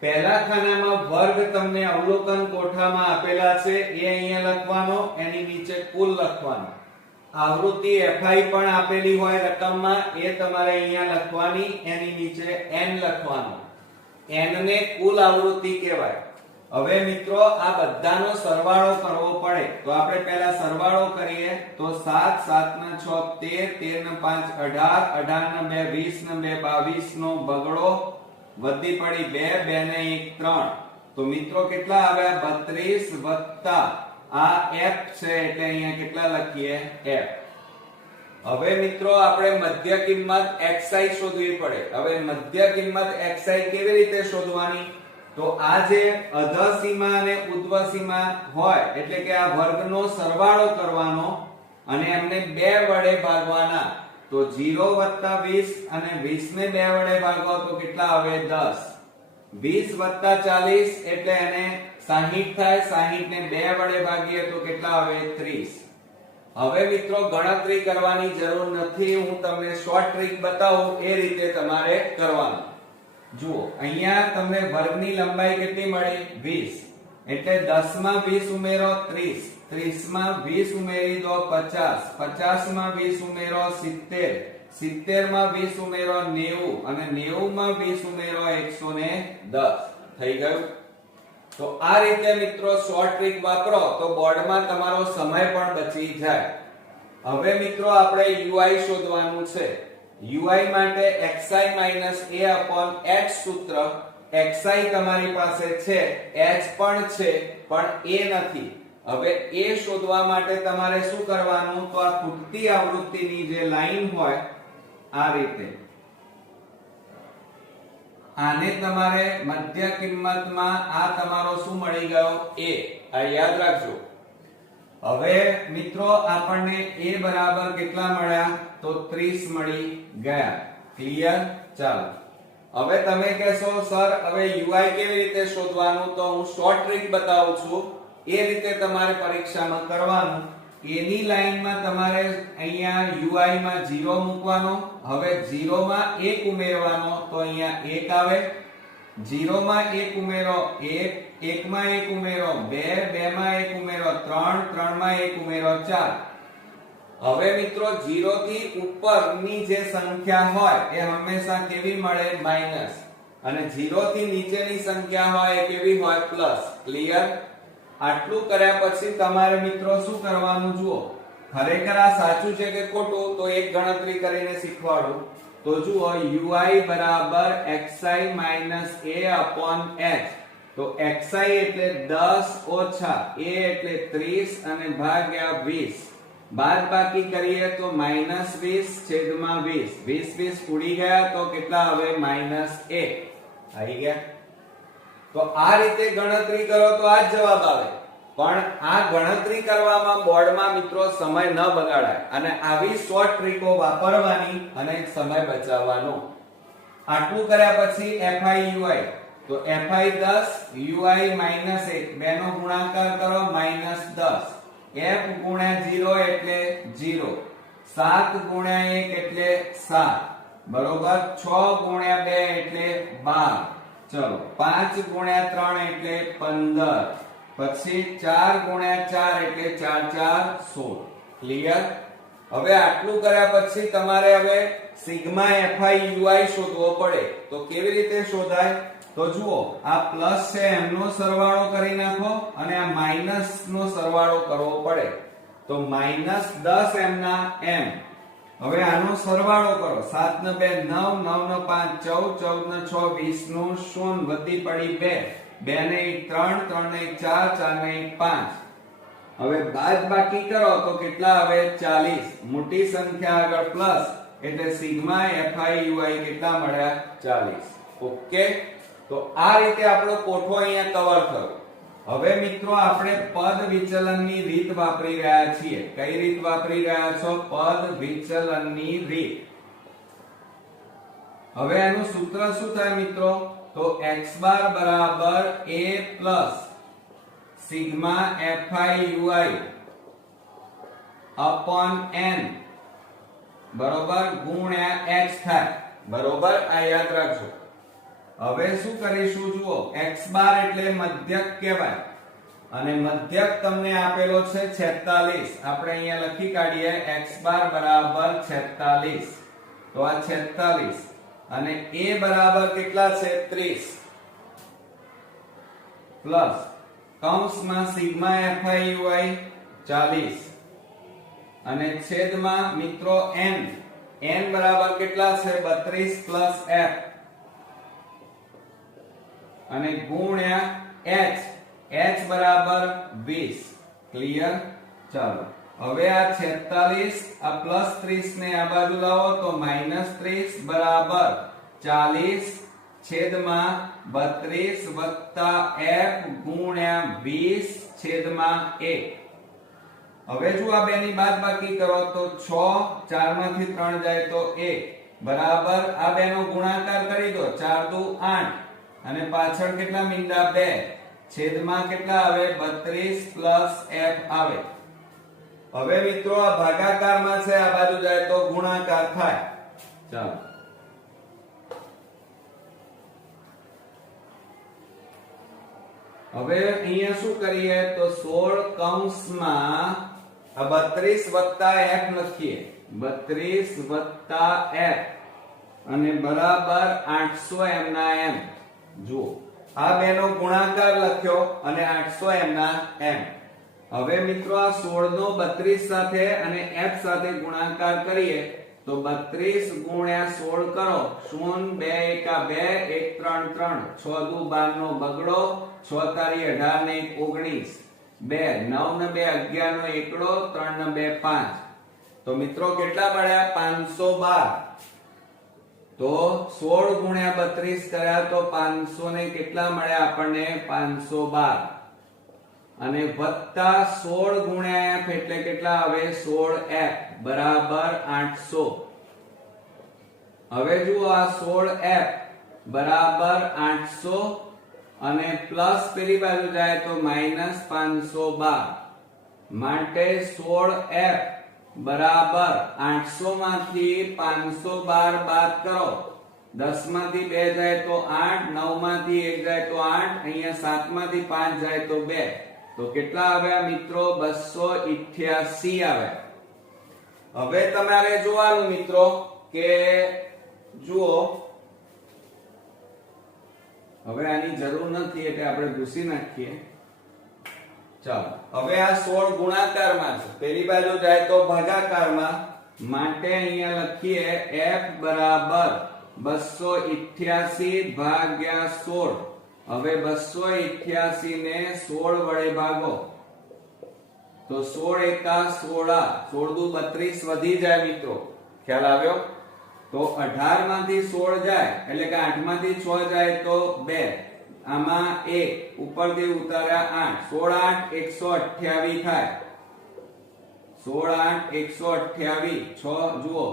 પહેલા ખાનામાં વર્ગ તમને અવલોકન કોઠામાં આપેલા છે એ અહીંયા લખવાનો, એની નીચે કુલ લખવાનો. આવૃત્તિ fi પણ આપેલી હોય રકમમાં, એ તમારે અહીંયા લખવાની, એની નીચે n લખવાનો. n ને કુલ આવૃત્તિ કહેવાય. હવે મિત્રો આ બધાનો સરવાળો કરવો પડે તો આપણે પહેલા સરવાળો કરીએ તો 7 7 ના 6 13 13 ના 5 18 18 ના 2 20 ના 2 22 નો બગડો વધી પડી 2 2 ને 1 3. તો મિત્રો કેટલા આવ્યા? 32 વત્તા આ f છે એટલે અહીંયા કેટલા લખીએ? f. હવે મિત્રો આપણે મધ્ય કિંમત xi શોધવી પડે. હવે મધ્ય કિંમત xi કેવી રીતે શોધવાની? તો આ જે અધઃ સીમા અને ઉધ્વ સીમા હોય એટલે કે આ વર્ગનો સરવાળો કરવાનો અને એમને 2 વડે ભાગવાના. તો 0 વત્તા 20 અને 20 ને 2 વડે ભાગો તો કેટલા આવે? 10. 20 વત્તા 40 એટલે એને 60 થાય, 60 ને 2 વડે ભાગીએ તો કેટલા આવે? 30. હવે મિત્રો ગણતરી કરવાની જરૂર નથી, હું તમને શોર્ટ ટ્રીક બતાવું એ રીતે તમારે કરવાનું. જુઓ અહીંયા તમને વર્ગની લંબાઈ કેટલી મળી? 20. એટલે 10 માં 20 ઉમેરો 30, 30 માં 20 ઉમેરી દો 50, 50 માં 20 ઉમેરો 70, 70 માં 20 ઉમેરો 90 અને 90 માં 20 ઉમેરો 110. થઈ ગયું? તો આ રીતે મિત્રો શોર્ટ ટ્રીક વાપરો તો બોર્ડમાં તમારો સમય પણ બચી જાય. હવે મિત્રો આપણે ui શોધવાનું છે. ui માટે xi a h સૂત્ર. xi તમારી પાસે છે, h પણ છે પણ a નથી. હવે a શોધવા માટે તમારે શું કરવાનું? તો આ ખૂટતી આવૃત્તિની જે લાઈન હોય આ રીતે આને તમારે મધ્ય કિંમતમાં આ તમારો શું મળી ગયો? a. આ યાદ રાખજો. હવે મિત્રો આપણને a બરાબર કેટલા મળ્યા? તો 30 મળી ગયા. ક્લિયર? ચાલો હવે તમે કહેશો સર હવે ui કેવી રીતે શોધવાનું? તો હું શોર્ટ ટ્રીક બતાવું છું, એ રીતે તમારે પરીક્ષામાં કરવાનું. a ની લાઈનમાં તમારે અહીંયા ui માં 0 મૂકવાનો. હવે 0 માં 1 ઉમેરવાનો તો અહીંયા 1 આવે. 0 માં 1 ઉમેરો 1, 1 માં 1 ઉમેરો 2, 2 માં 1 ઉમેરો 3, 3 માં 1 ઉમેરો 4. હવે મિત્રો 0 થી ઉપરની જે સંખ્યા હોય એ હંમેશા કેવી મળે? માઈનસ. અને 0 થી નીચેની સંખ્યા હોય એ કેવી હોય? પ્લસ. ક્લિયર? આટલું કર્યા પછી તમારે મિત્રો શું કરવાનું જુઓ. ખરેખર આ સાચું છે કે ખોટું તો એક ગણતરી કરીને શીખવાડું. તો જુઓ ui બરાબર xi minus a upon h. તો xi એટલે 10 ઓછા a એટલે 30 અને ભાગ્યા 20. બાદ બાકી કરીએ તો -20 છેદમાં 20. 20 ઉડી ગયા તો કેટલા આવે? -1 આવી ગયા. તો આ રીતે ગણતરી કરો તો આ જ જવાબ આવે. પણ આ ગણતરી કરવામાં બોર્ડમાં મિત્રો સમય ન બગાડાય અને આવી શોર્ટ ટ્રીકો વાપરવાની અને સમય બચાવવાનો. આટલું કર્યા પછી fi ui. તો fi 10 ui -1 બેનો ગુણાકાર કરો -10. f ગુણ્યા 0 એટલે 0. 7 ગુણ્યા 1 એટલે 7. બરોબર. 6 ગુણ્યા 2 એટલે 12. ચલો 5 ગુણ્યા 3 એટલે 15. પછી 4 ગુણ્યા 4 એટલે 4 4 16. ક્લિયર? હવે આટલું કર્યા પછી તમારે હવે સિગ્મા fi ui શોધવો પડે. તો કેવી રીતે શોધાય? તો જુઓ આ પ્લસ છે એમનો સરવાળો કરી નાખો અને આ માઈનસ નો સરવાળો કરવો પડે. તો -10 m ના m. હવે આનો સરવાળો કરો. 7 ને 2 9, 9 ને 5 14, 14 ને 6 20 નું 0 વધી પડી 2. 2 ને 1 3, 3 ને 1 4, 4 ને 1 5. હવે બાદ બાકી કરો તો કેટલા આવે? 40. મોટી સંખ્યા આગળ પ્લસ એટલે સિગ્મા fi ui કેટલા મળ્યા? 40. ઓકે. તો આ રીતે આપણો કોઠો અહીંયા કવર થયો. હવે મિત્રો આપણે પદ વિચલનની રીત વાપરી રહ્યા છીએ. કઈ રીત વાપરી રહ્યા છો? પદ વિચલનની રીત. હવે આનું સૂત્ર શું થાય મિત્રો? તો x બાર બરાબર a plus sigma fi ui upon n બરોબર ગુણ્યા x થાય. બરોબર. આ યાદ રાખજો. હવે શું કરીશું જુઓ. x બાર એટલે મધ્યક કહેવાય અને મધ્યક તમને આપેલો છે 46. આપણે અહીંયા લખી કાઢીએ x બાર બરાબર 46. તો આ 46 અને a બરાબર કેટલા છે? 30 પ્લસ કૌંસમાં સિગ્મા fi ui 40 અને છેદમાં મિત્રો n. n બરાબર કેટલા છે? 32 પ્લસ f અને ગુણ્યા h. h બરાબર 20. ક્લિયર? ચાલો હવે આ 46 આ પ્લસ 30 ને આ બાજુ લાવો તો -30 બરાબર 40 છેદમાં 32 વત્તા f ગુણ્યા 20 છેદમાં 1. હવે જો આ બેની બાદબાકી કરો તો 6 4 માંથી 3 જાય તો 1 બરાબર આ બેનો ગુણાકાર કરી દો. 4 દુ 8 અને પાછળ કેટલા મીંડા? 2 છેદમાં કેટલા આવે? 32 પ્લસ f આવે. હવે મિત્રો આ ભાગાકારમાં છે, આ બાજુ જાય તો ગુણાકાર થાય. ચાલો હવે અહીંયા શું કરીએ તો 16 કૌંસમાં આ 32 વત્તા f લખીએ. 32 વત્તા f અને બરાબર 800 m ના m. જુઓ આ બેનો ગુણાકાર લખ્યો અને 800 m ના m. હવે મિત્રો આ 16 નો 32 સાથે અને f સાથે ગુણાકાર કરીએ તો 32 ગુણ્યા 16 કરો. 0 2 1 2 1 3 3 6 દુ 12 નો બગડો. 6 તારી 18 ને 19 2 9 ને 2 11 નો એકડો. 3 ને 2 5. તો મિત્રો કેટલા મળ્યા? 512. તો 16 ગુણ્યા 32 કર્યા તો 500 ને કેટલા મળ્યા આપણને? 512 અને વત્તા 16 ગુણ્યા f એટલે કેટલા આવે? 16f બરાબર 800. હવે જુઓ આ 16f બરાબર 800 અને પ્લસ પેલી બાજુ જાય તો -512 માટે 16f બરાબર 800 માંથી 512 બાદ કરો 10 માંથી 2 જાય તો 8, 9 માંથી 1 જાય તો 8, અહીંયા 7 માંથી 5 જાય તો 2. તો કેટલા આવ્યા મિત્રો? 288 આવ્યા. હવે તમારે જોવાનું મિત્રો કે જુઓ, હવે આની જરૂર નથી એટલે આપણે ભૂસી નાખીએ. ચાલો, હવે આ 16 ગુણાકારમાં છે, પેલી બાજુ જાય તો ભાગાકારમાં, માટે અહીંયા લખીએ f બરાબર 288 ભાગ્યા 16. હવે 288 ને 16 વડે ભાગો તો 16 એકા 16, 16 દુ 32 વધી જાય મિત્રો. ખ્યાલ આવ્યો? તો 18 માંથી 16 જાય એટલે કે 8 માંથી 6 જાય તો 2, આમાં 1 ઉપરથી ઉતાર્યા 8, 16 8 128 થાય. 16 8 128, 6 જુઓ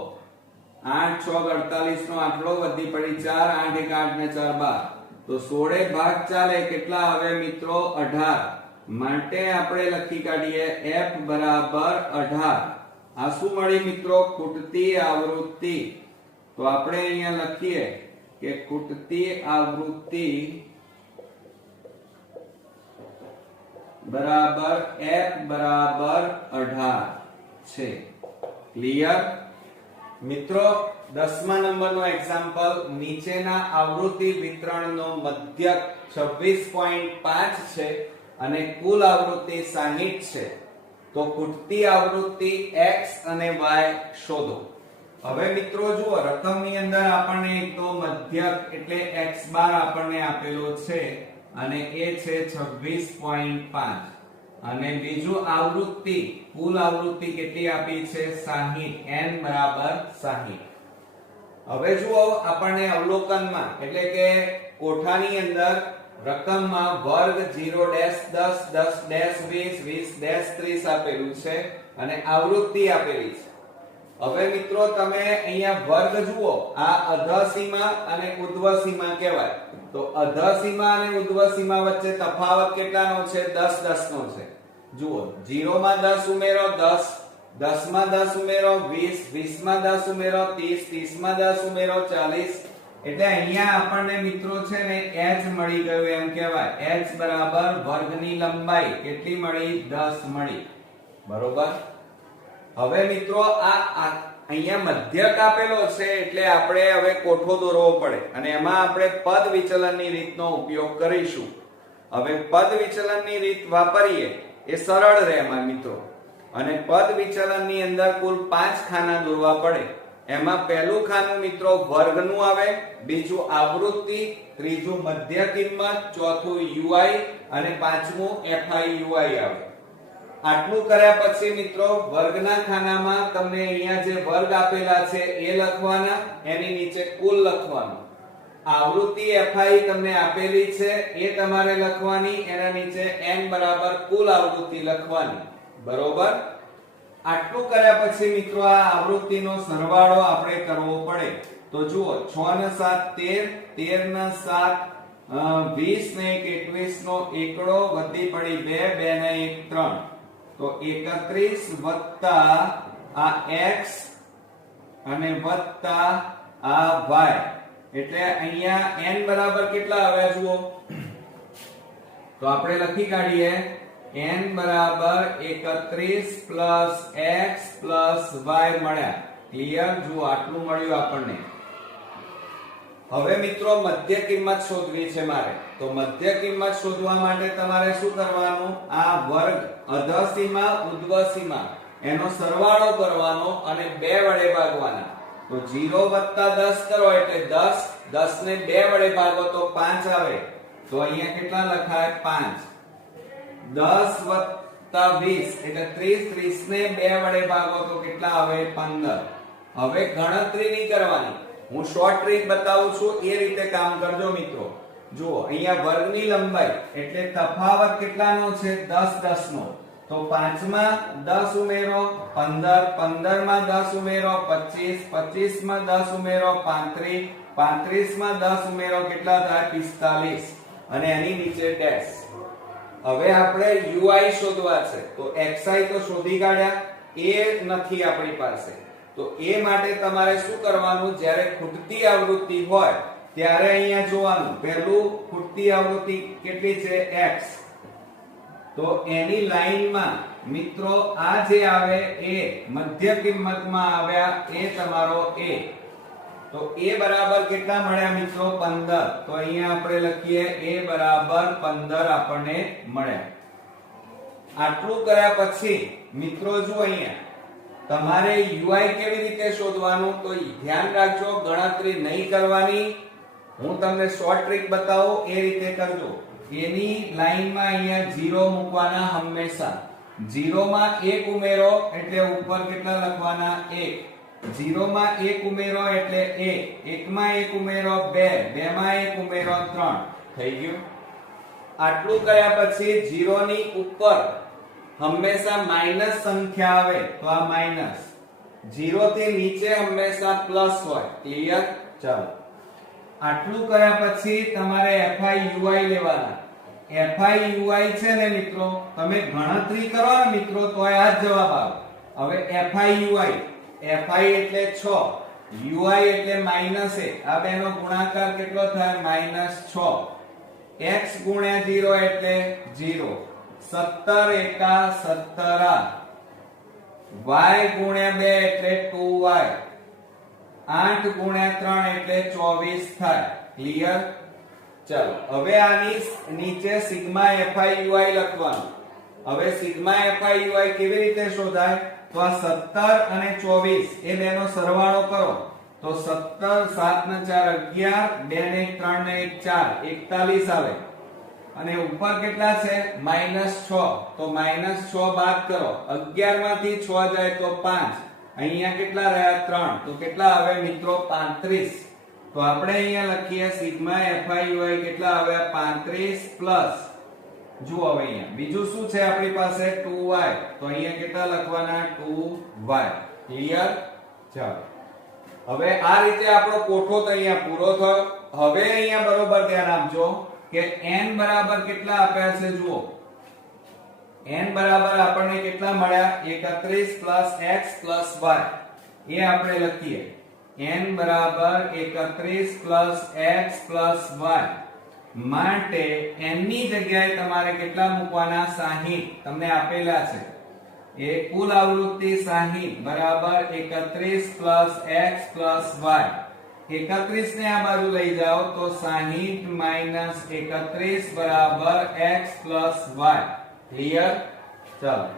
8 6 48 નો આટલો વધી પડી 4, 8 1 8 ને 4 12. તો 16 ભાગ ચાલે કેટલા આવે મિત્રો? 18. માટે આપણે લખી કાઢીએ f બરાબર 18. આ શું મળી મિત્રો? ખૂટતી આવૃત્તિ. તો આપણે અહીંયા લખીએ કે ખૂટતી આવૃત્તિ બરાબર f બરાબર 18 છે. ક્લિયર મિત્રો? 10મા નંબરનો એક્ઝામ્પલ, નીચેના આવૃત્તિ વિતરણનો મધ્યક 26.5 છે અને કુલ આવૃત્તિ 60 છે. તો ખૂટતી આવૃત્તિ x અને y શોધો. હવે મિત્રો જુઓ, રકમની અંદર આપણને એક તો મધ્યક એટલે x બાર આપણને આપેલો છે અને એ છે 26.5 અને બીજું આવૃત્તિ, કુલ આવૃત્તિ કેટલી આપી છે? 60, n બરાબર 60. હવે જુઓ, આપણને અવલોકનમાં એટલે કે કોઠાની અંદર રકમમાં વર્ગ 0 10 10 20 20 30 આપેલું છે અને આવૃત્તિ આપેલી છે. હવે મિત્રો તમે અહીંયા વર્ગ જુઓ, આ અધઃસીમા અને ઉર્ધ્વસીમા કહેવાય. તો અધઃસીમા અને ઉર્ધ્વસીમા વચ્ચે તફાવત કેટલાનો છે? 10 10 નો છે. જુઓ, 0 માં 10 ઉમેરો 10, 10 માં 10 ઉમેરો 20, 20 માં 10 ઉમેરો 30, 30 માં 10 ઉમેરો 40. એટલે અહીંયા આપણને મિત્રો છે ને h મળી ગયું એમ કહેવાય. h બરાબર વર્ગની લંબાઈ કેટલી મળી? 10 મળી. બરોબર? હવે મિત્રો આ અહીંયા મધ્યક આપેલો છે એટલે આપણે હવે કોઠો દોરવો પડે અને એમાં આપણે પદ વિચલનની રીતનો ઉપયોગ કરીશું. હવે પદ વિચલનની રીત વાપરીએ એ સરળ રહે એમાં મિત્રો. અને પદ વિચલનની અંદર કુલ 5 ખાના દોરવા પડે. એમાં પહેલું ખાનું મિત્રો વર્ગનું આવે, બીજું આવૃત્તિ, ત્રીજું મધ્ય કિંમત, ચોથું ui અને પાંચમું fi ui આવે. આટલું કર્યા પછી મિત્રો વર્ગના ખાનામાં તમને અહીંયા જે વર્ગ આપેલા છે એ લખવાના, એની નીચે કુલ લખવાનું. આવૃત્તિ fi તમને આપેલી છે એ તમારે લખવાની, એના નીચે n બરાબર કુલ આવૃત્તિ લખવાની. બરોબર? આટલું કર્યા પછી મિત્રો આ આવૃત્તિનો સરવાળો આપણે કરવો પડે. તો જુઓ, 6 ને 7 13, 13 ને 7 20 ને 21 નો એકડો વધી પડી 2, 2 ને 1 3. તો 31 વત્તા આ x અને વત્તા આ y, એટલે અહીંયા n બરાબર કેટલા આવ્યા જુઓ? તો આપણે લખી કાઢીએ n બરાબર 31 પ્લસ x પ્લસ y મળ્યા. ક્લિયર? જુઓ, આટલું મળ્યું આપણને. હવે મિત્રો મધ્ય કિંમત શોધવી છે મારે. તો મધ્ય કિંમત શોધવા માટે તમારે શું કરવાનું? આ વર્ગ અધઃસીમા ઉર્ધ્વસીમા એનો સરવાળો કરવાનો અને 2 વડે ભાગવાના. તો 0 વત્તા 10 કરો એટલે 10, 10 ને 2 વડે ભાગો તો 5 આવે. તો અહીંયા કેટલા લખાય? 5. 10 વત્તા 20 એટલે 30, 30 ને 2 વડે ભાગો તો કેટલા આવે? 15. હવે ગણતરી નહીં કરવાની, હું શોર્ટ ટ્રીક બતાવું છું એ રીતે કામ કરજો મિત્રો. જુઓ, અહીંયા વર્ગની લંબાઈ એટલે તફાવત કેટલાનો છે? 10 10 નો. તો 5 માં 10 ઉમેરો 15, 15 માં 10 ઉમેરો 25, 25 માં 10 ઉમેરો 35, 35 માં 10 ઉમેરો કેટલા થાય? 45 અને એની નીચે ડેશ. હવે આપણે ui શોધવા છે. તો xi તો શોધી કાઢ્યા, એ નથી આપણી પાસે. તો તો એ માટે તમારે શું કરવાનું, જ્યારે ખૂટતી આવૃત્તિ હોય ત્યારે અહીંયા જોવાનું, પહેલું ખૂટતી આવૃત્તિ કેટલી છે x, તો એની લાઈનમાં મિત્રો આ જે આવે એ મધ્ય કિંમતમાં આવ્યા એ તમારો a, તો a બરાબર કેટલા મળ્યા મિત્રો 15, તો અહીંયા આપણે લખીએ a બરાબર 15 આપણને મળ્યા. આટલું કર્યા પછી મિત્રો જો અહીંયા તમારે ui કેવી રીતે શોધવાનું, તો ધ્યાન રાખજો ગણતરી નહીં કરવાની, હું તમને શોર્ટ ટ્રીક બતાવું એ રીતે કરજો. એની લાઈનમાં અહીંયા 0 મૂકવાના હંમેશા, 0 માં 1 ઉમેરો એટલે ઉપર કેટલા લખવાના 1, 0 માં 1 ઉમેરો એટલે 1, 1 માં 1 ઉમેરો 2, 2 માં 1 ઉમેરો 3, થઈ ગયું. આટલું કર્યા પછી 0 ની ઉપર હંમેશા માઈનસ સંખ્યા આવે તો આ માઈનસ, 0 થી નીચે હંમેશા પ્લસ હોય. ક્લિયર? ચાલો આટલું કર્યા પછી તમારે FIUI લેવાના. FIUI છે ને મિત્રો, તમે ગણતરી કરો ને મિત્રો તો આ જ જવાબ આવે. હવે FIUI, FI એટલે 6, UI એટલે -1, આ બેનો ગુણાકાર કેટલો થાય -6, x ગુણ્યા 0 એટલે 0, 17 એકા 17, y ગુણ્યા 2 એટલે 2y, 8 ગુણ્યા 3 એટલે 24 થાય. ક્લિયર? ચાલો હવે આની નીચે સિગ્મા FIUI લખવાનું. હવે સિગ્મા FIUI કેવી રીતે શોધાય, તો આ 17 અને 24 એ બેનો સરવાળો કરો તો 17 7 ને 4 11, 2 ને 3 ને 1 4, 41 આવે. અને ઉપર કેટલા છે -6, તો -6 બાદ કરો, 11 માંથી 6 જાય તો 5, અહીંયા કેટલા રહ્યા 3, તો કેટલા આવે મિત્રો 35. તો આપણે અહીંયા લખીએ સિગ્મા FIUI કેટલા આવ્યા 35 પ્લસ, જુઓ હવે અહીંયા બીજું શું છે આપણી પાસે 2y, તો અહીંયા કેટલા લખવાના 2y. ક્લિયર? ચાલો હવે આ રીતે આપણો કોઠો તો અહીંયા પૂરો થયો. હવે અહીંયા બરોબર ધ્યાન આપજો કે n બરાબર કેટલા આપ્યા છે, જુઓ n બરાબર આપણને કેટલા મળ્યા 31 પ્લસ x પ્લસ y, એ આપણે લખીએ n બરાબર 31 પ્લસ x પ્લસ y માટે n ની જગ્યાએ તમારે કેટલા મૂકવાના 60, તમને આપેલા છે. એ કુલ આવૃત્તિ 60 બરાબર 31 પ્લસ x પ્લસ y, 31 ને આ બાજુ લઈ જાઓ તો 60 માઈનસ 31 બરાબર x પ્લસ y. ક્લિયર? ચાલો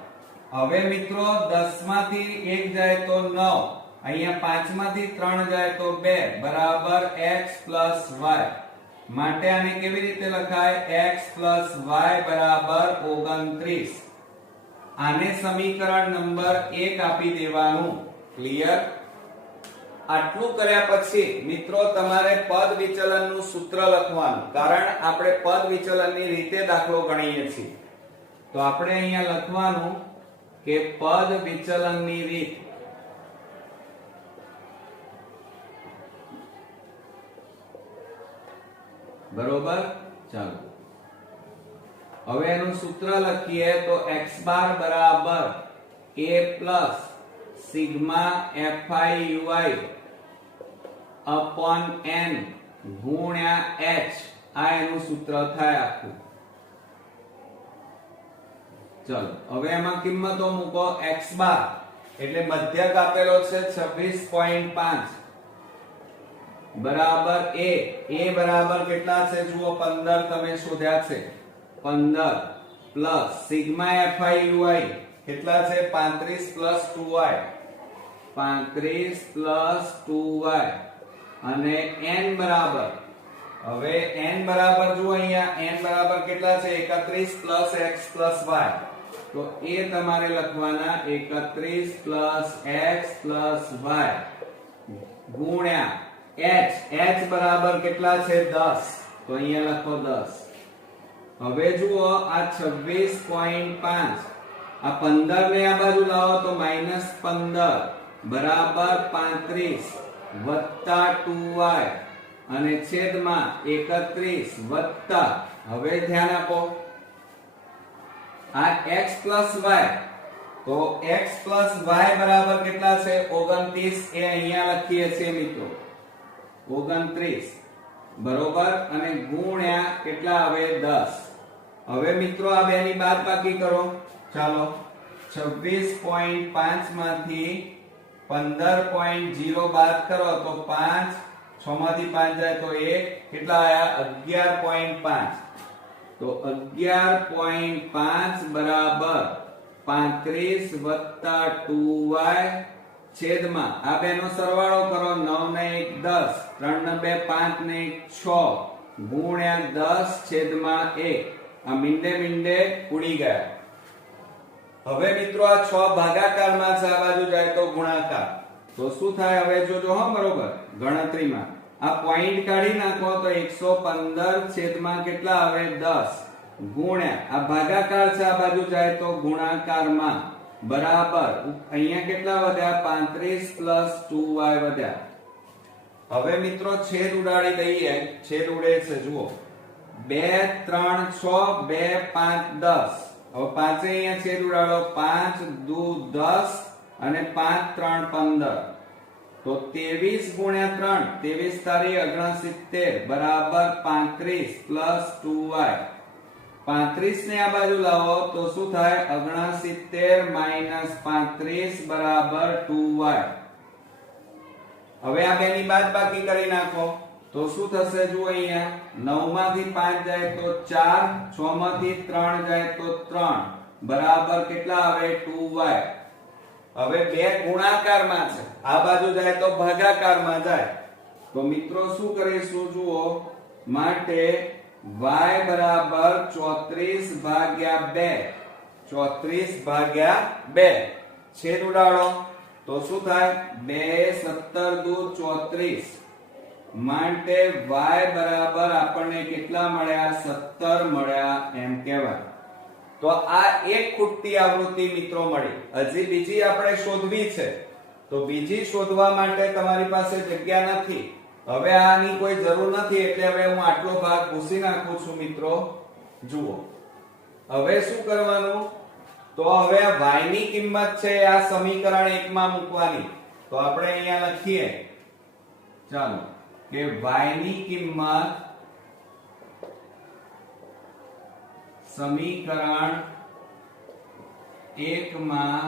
હવે મિત્રો 10 માંથી 1 જાય તો 9, અહીંયા 5 માંથી 3 જાય તો 2 બરાબર x પ્લસ y, માટે આને કેવી રીતે લખાય x પ્લસ y બરાબર 29. આને સમીકરણ નંબર 1 આપી દેવાનું. ક્લિયર? આટલું કર્યા પછી મિત્રો તમારે પદ વિચલનનું સૂત્ર લખવાનું, કારણ આપણે પદ વિચલનની રીતે દાખલો ગણીએ છીએ. તો આપણે અહીંયા લખવાનું કે પદ વિચલનની રીત. બરોબર? ચાલો હવે એનું સૂત્ર લખીએ તો x બાર બરાબર a plus sigma FIUI upon n ગુણ્યા h, આ એનું સૂત્ર થાય આખું. ચલો હવે એમાં કિંમતો મૂકો. x બાર એટલે મધ્યક આપેલો છે 26.5 બરાબર a બરાબર કેટલા છે જુઓ 15, તમે શોધ્યા છે 15 પ્લસ સિગ્મા FIUI કેટલા છે 35 પ્લસ 2y, 35 પ્લસ 2y અને n બરાબર, હવે n બરાબર જો અહીંયા n બરાબર કેટલા છે 31 પ્લસ x પ્લસ y, તો એ તમારે લખવાના 31 પ્લસ x પ્લસ y ગુણ્યા h બરાબર કેટલા છે 10, તો અહીંયા લખો 10. હવે જુઓ આ 26.5, આ 15 ને આ બાજુ લાવો તો -15 બરાબર 35 વત્તા 2y અને છેદમાં 31 વત્તા, હવે ધ્યાન આપો આ x પ્લસ y તો x y બરાબર કેટલા છે 29 એ અહીંયા લખીએ છીએ મિત્રો 29 બરોબર અને ગુણ્યા કેટલા આવે 10. હવે મિત્રો આ બેની બાદબાકી કરો. ચાલો 26.5 માંથી 15.0 બાદ કરો તો 5 6 માંથી 5 જાય તો 1 કેટલા આયા 11.5. તો 11.5 બરાબર 35 વત્તા 2y છેદમાં આ બેનો સરવાળો કરો 9 ને 1 10 3 ને 2 5 ને 1 6 ગુણ્યા 10 છેદમાં 1. આ મીંડે ઉડી ગયા. હવે મિત્રો આ 6 ભાગાકારમાં છે, આ બાજુ જાય તો ગુણાકાર. તો શું થાય હવે જોજો હો બરોબર ગણતરીમાં આ પોઈન્ટ કાઢી નાખો તો 115 છેદમાં કેટલા આવે 10 ગુણ્યા આ ભાગાકાર છે, આ બાજુ જાય તો ગુણાકારમાં બરાબર અહીંયા કેટલા વધ્યા 35 પ્લસ 2y વધ્યા. હવે મિત્રો છેદ ઉડાડી દઈએ. છેદ ઉડે છે જુઓ 2 3 6 2 5 10. હવે પાંચે અહીંયા છેદ ઉડાડો 5 દુ 10 અને 5 3 15. તો 23 ગુણ્યા 3 23 તારી 69 બરાબર 35 પ્લસ 2y. 35 ને આ બાજુ લાવો તો શું થાય 69 માઈનસ 35 બરાબર 2y. હવે આ બેની બાદબાકી કરી નાખો તો શું થશે જુઓ અહીંયા 9 માંથી 5 જાય તો 4 6 માંથી 3 જાય તો 3 બરાબર કેટલા આવે 2y. હવે બે ગુણાકારમાં છે, આ બાજુ જાય તો ભાગાકારમાં જાય. તો મિત્રો શું કરીશું જુઓ માટે y બરાબર 34 ભાગ્યા 2 34 ભાગ્યા 2 છેદ ઉડાડો તો શું થાય 2 17 દુ 34 માટે y બરાબર આપણને કેટલા મળ્યા 17 મળ્યા એમ કહેવાય. તો આ એક ખૂટતી આવૃત્તિ મિત્રો મળી. હજી બીજી આપણે શોધવી છે તો બીજી શોધવા માટે તમારી પાસે જગ્યા નથી. હવે આની કોઈ જરૂર નથી એટલે હવે હું આટલો ભાગ ભૂસી નાખું છું મિત્રો. જુઓ હવે શું કરવાનું તો હવે આ y ની કિંમત છે આ સમીકરણ 1 માં મૂકવાની. તો આપણે અહીંયા લખીએ ચાલો કે y ની કિંમત સમીકરણ 1 માં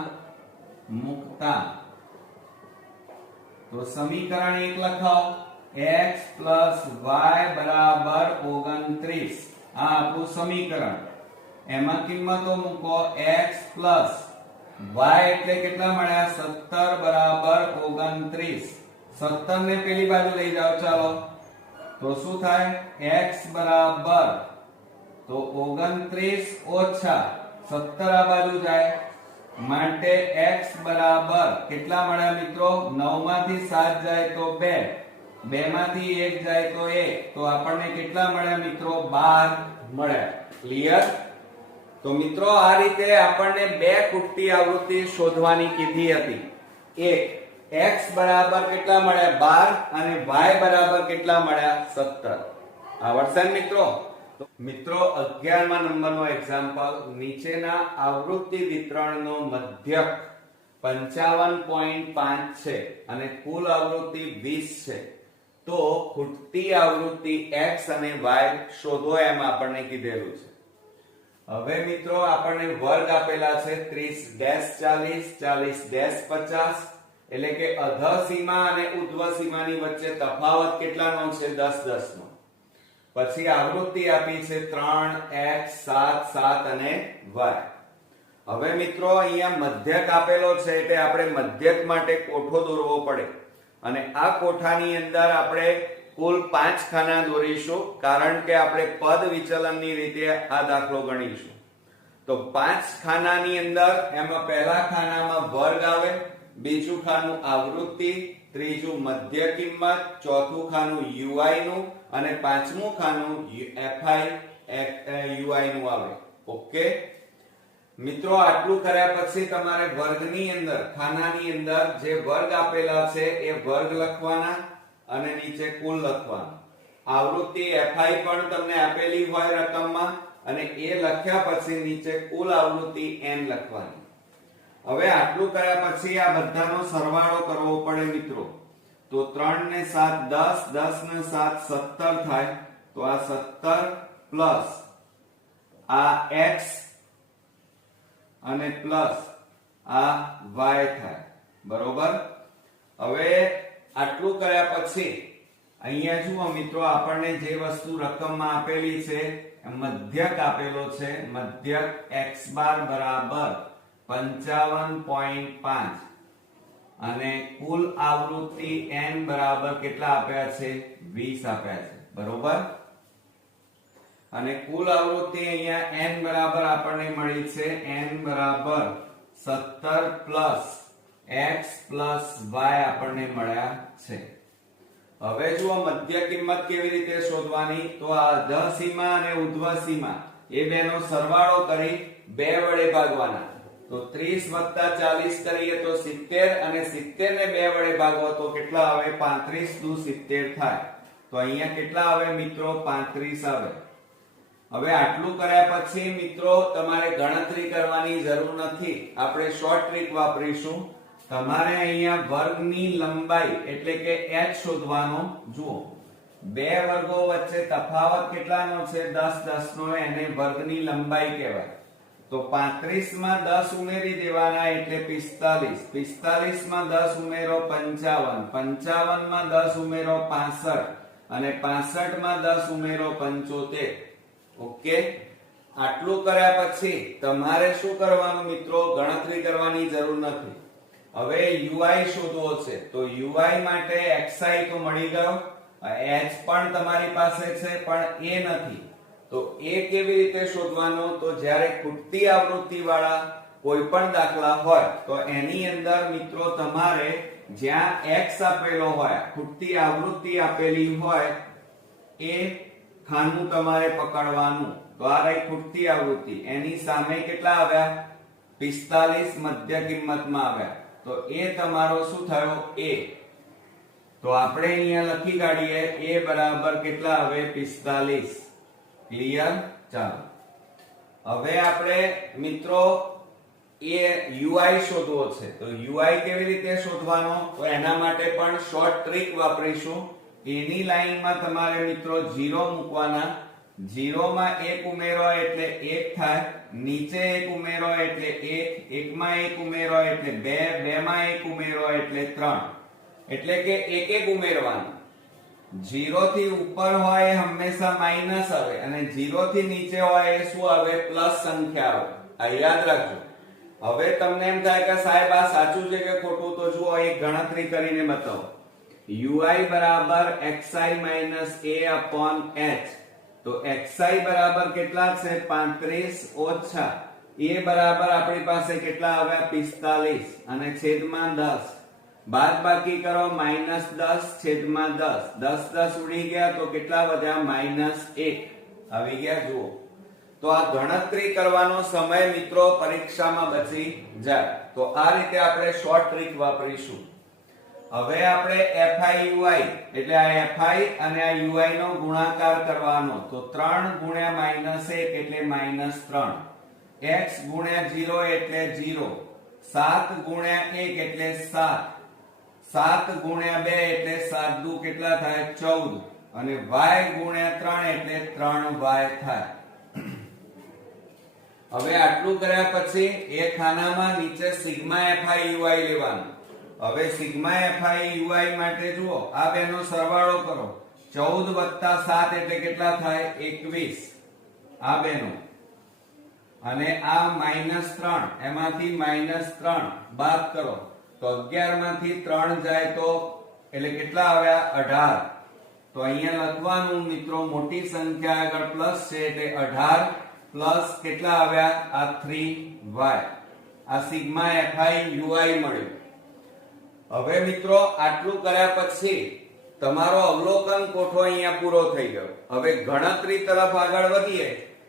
મૂકતા તો સમીકરણ 1 લખાઓ x y બરાબર 29. આ આપણું સમીકરણ. એમાં કિંમતો મૂકો x y એટલે કેટલા મળ્યા 17 બરાબર 29. 17 ને પેલી બાજુ લઈ જાઓ ચાલો તો શું થાય x બરાબર તો 29 ઓછા 17 આ બાજુ જાય માટે x બરાબર કેટલા મળ્યા મિત્રો 9 માંથી 7 જાય તો 2 2 માંથી 1 જાય તો 1. તો આપણને કેટલા મળ્યા મિત્રો 12 મળ્યા. ક્લિયર? તો મિત્રો આ રીતે આપણને બે ખૂટતી આવૃત્તિ શોધવાની કીધી હતી. એક x બરાબર કેટલા મળ્યા 12 અને y બરાબર કેટલા મળ્યા 17. આવડશે ને મિત્રો? મિત્રો 11મા નંબરનો એક્ઝામ્પલ નીચેના આવૃત્તિ વિતરણનો મધ્યક 55.5 છે અને કુલ આવૃત્તિ 20 છે. તો ખૂટતી આવૃત્તિ x અને y શોધો એમ આપણને કીધેલું છે. હવે મિત્રો આપણને વર્ગ આપેલા છે 30-40 એટલે કે અધઃ સીમા અને ઉધ્વ સીમાની વચ્ચે તફાવત કેટલાનો છે 10-10 નો. પછી આવૃત્તિ આપી છે 3x 7 7 અને y. હવે મિત્રો અહીંયા મધ્યક આપેલો છે એટલે આપણે મધ્યક માટે કોઠો દોરવો પડે અને આ કોઠાની અંદર આપણે કુલ 5 ખાના દોરીશું કારણ કે આપણે પદ વિચલનની રીતે આ દાખલો ગણીશું. તો 5 ખાનાની અંદર એમાં પહેલા ખાનામાં વર્ગ આવે, બીજું ખાનું આવૃત્તિ, ત્રીજું મધ્ય કિંમત, ચોથું ખાનું ui નું અને પાંચમું ખાનું fi ui નું આવે. ઓકે મિત્રો આટલું કર્યા પછી તમારે વર્ગની અંદર ખાનાની અંદર જે વર્ગ આપેલા છે એ વર્ગ લખવાના અને નીચે કુલ લખવાનું. આવૃત્તિ fi પણ તમને આપેલી હોય રકમમાં અને એ લખ્યા પછી નીચે કુલ આવૃત્તિ n લખવાની. હવે આટલું કર્યા પછી આ બધાનો સરવાળો કરવો પડે મિત્રો. તો 3 ને 7 10, 10 ને 7 17 થાય. તો આ 17 પ્લસ આ x અને પ્લસ આ y થાય. બરોબર. હવે આટલું કર્યા પછી અહીંયા જુઓ મિત્રો, આપણને જે વસ્તુ રકમમાં આપેલી છે મધ્યક આપેલો છે. મધ્યક x બાર બરાબર 55.5 અને કુલ આવૃત્તિ n બરાબર કેટલા આપ્યા છે? 20 આપ્યા છે. બરોબર. અને કુલ આવૃત્તિ અહીંયા n બરાબર આપણને મળી છે n બરાબર 17 પ્લસ x પ્લસ y આપણને મળ્યા છે. હવે જુઓ મધ્ય કિંમત કેવી રીતે શોધવાની. તો આ અધઃ સીમા અને ઉધ્વ સીમા એ બેનો સરવાળો કરી 2 વડે ભાગવાના. તો 30 + 40 કરીએ તો 70 અને 70 ને 2 વડે ભાગો તો કેટલા આવે? 35 દુ 70 થાય. તો અહીંયા કેટલા આવે મિત્રો? 35 આવે. હવે આટલું કર્યા પછી મિત્રો તમારે ગણતરી કરવાની જરૂર નથી. આપણે શોર્ટ ટ્રીક વાપરીશું. તમારે અહીંયા વર્ગની લંબાઈ એટલે કે h શોધવાનો. જુઓ બે વર્ગો વચ્ચે તફાવત કેટલાનો છે? 10 10 નો, એને વર્ગની લંબાઈ કહેવાય. તો 35 માં 10 ઉમેરી દેવાના એટલે 45. 45 માં 10 ઉમેરો 55. 55 માં 10 ઉમેરો 65 અને 65 માં 10 ઉમેરો 75. ઓકે. આટલું કર્યા પછી તમારે શું કરવાનું મિત્રો? ગણતરી કરવાની જરૂર નથી. હવે ui શોધવો છે. તો ui માટે xi તો મળી ગયો, h પણ તમારી પાસે છે પણ a નથી. તો a કેવી રીતે શોધવાનો? તો જ્યારે ખૂટતી આવૃત્તિ વાળા કોઈ પણ દાખલા હોય તો એની અંદર મિત્રો તમારે જ્યાં x આપેલો હોય, ખૂટતી આવૃત્તિ આપેલી હોય, એ ખાનું તમારે પકડવાનું. તો આ રહી ખૂટતી આવૃત્તિ. એની સામે કેટલા આવ્યા? 45 મધ્ય કિંમતમાં આવ્યા. તો એ તમારો શું થયો? a. તો આપણે અહીંયા લખી કાઢીએ a બરાબર કેટલા આવે? 45. ક્લિયર? ચાલો હવે આપણે મિત્રો ui શોધવો છે. તો ui કેવી રીતે શોધવાનો? તો એના માટે પણ શોર્ટ ટ્રીક વાપરીશું. એની લાઈનમાં તમારે મિત્રો 0 મૂકવાના. 0 માં 1 ઉમેરો એટલે 1 થાય. નીચે 1 ઉમેરો એટલે 1. 1 માં 1 ઉમેરો એટલે 2. 2 માં 1 ઉમેરો એટલે 3. એટલે કે 1 1 ઉમેરવાનું. 0 થી ઉપર હોય એ હંમેશા માઈનસ આવે અને 0 થી નીચે હોય એ શું આવે? પ્લસ સંખ્યા આવે. આ યાદ રાખજો. હવે તમને એમ થાય કે સાહેબ આ સાચું છે કે ખોટું? તો જુઓ એક ગણતરી કરીને બતાવો. ui બરાબર xi - a upon h. તો xi બરાબર કેટલા છે? 35 ઓછા a બરાબર આપણી પાસે કેટલા આવ્યા? 45 અને છેદમાં 10. બાદબાકી કરો -10 છેદમાં 10. 10 10 ઉડી ગયા તો કેટલા વધ્યા? -1 આવી ગયા. જુઓ તો આ ગણતરી કરવાનો સમય મિત્રો પરીક્ષામાં બચી જાય. તો આ રીતે આપણે શોર્ટ ટ્રીક વાપરીશું. હવે આપણે fi ui એટલે આ fi અને આ ui નો ગુણાકાર કરવાનો. તો 3 ગુણ્યા -1 એટલે -3. x ગુણ્યા 0 એટલે 0. 7 ગુણ્યા 1 એટલે 7. 7 ગુણ્યા 2 એટલે 7 દુ કેટલા થાય? 14. અને y ગુણ્યા 3 એટલે 3y થાય. હવે આટલું કર્યા પછી એ ખાનામાં નીચે સિગ્મા fi ui લેવાનું. હવે સિગ્મા fi ui માટે જુઓ આ બેનો સરવાળો કરો. 14 + 7 એટલે કેટલા થાય? 21. આ બેનો અને આ -3 એમાંથી -3 બાદ કરો તો 11 માંથી 3 જાય તો એટલે કેટલા આવ્યા? 18. તો અહીંયા લખવાનું મિત્રો મોટી સંખ્યા આગળ પ્લસ છે એટલે 18 પ્લસ કેટલા આવ્યા? આ 3y. આ સિગ્મા fi ui મળ્યું. હવે મિત્રો આટલું કર્યા પછી તમારો અવલોકન કોઠો અહીંયા પૂરો થઈ ગયો. હવે ગણતરી તરફ આગળ વધીએ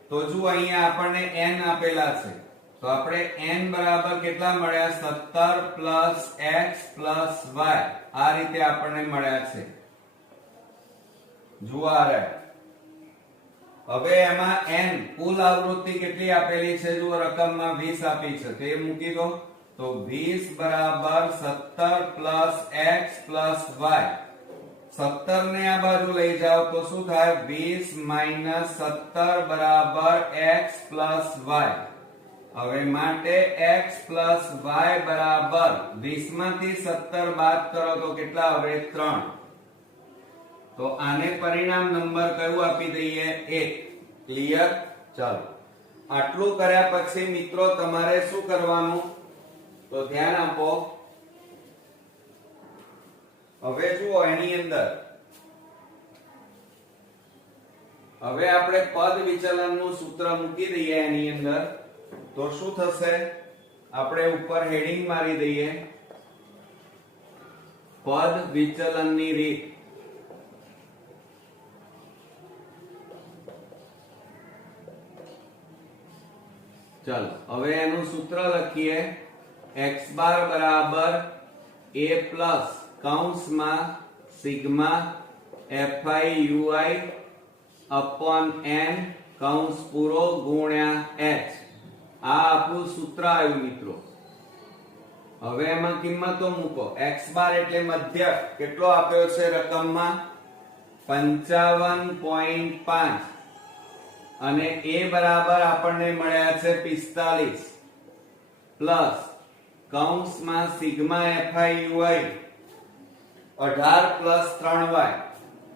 તો જુઓ અહીંયા આપણને n આપેલા છે. તો આપણે n બરાબર કેટલા મળ્યા? 17 પ્લસ x પ્લસ y. આ રીતે આપણને મળ્યા છે. જુઓ આ રહ્યા. હવે એમાં n કુલ આવૃત્તિ કેટલી આપેલી છે? જુઓ રકમમાં 20 આપી છે. તો એ મૂકી દો. તો 20 બરાબર 17 પ્લસ x પ્લસ y. 17 ને આ બાજુ લઈ જાઓ તો શું થાય? 20 માઇનસ 17 બરાબર x પ્લસ y. હવે માટે x પ્લસ y બરાબર 20 માંથી 17 બાદ કરો તો કેટલા આવે? 3. તો આને પરિણામ નંબર કયું આપી દઈએ? 1. ક્લિયર? ચાલો, આટલું કર્યા પછી મિત્રો તમારે શું કરવાનું? તો ધ્યાન આપો. હવે જુઓ, એની અંદર હવે આપણે પદ વિચલનનું સૂત્ર મૂકી દઈએ એની અંદર. તો શું થશે? આપણે ઉપર હેડિંગ મારી દઈએ, પદ વિચલનની રીત. ચાલો, હવે એનું સૂત્ર લખીએ. x બાર બરાબર a પ્લસ કૌંસમાં sigma fi ui upon n કૌંસ પૂરો ગુણ્યા h. આ આપણું સૂત્ર આવ્યું મિત્રો. હવે એમાં કિંમતો મૂકો. x બાર એટલે મધ્ય કેટલો આપ્યો છે રકમમાં? 55.5 અને a બરાબર આપણને મળ્યા છે 45 પ્લસ કૌંસમાં sigma fi ui 18 plus 3y.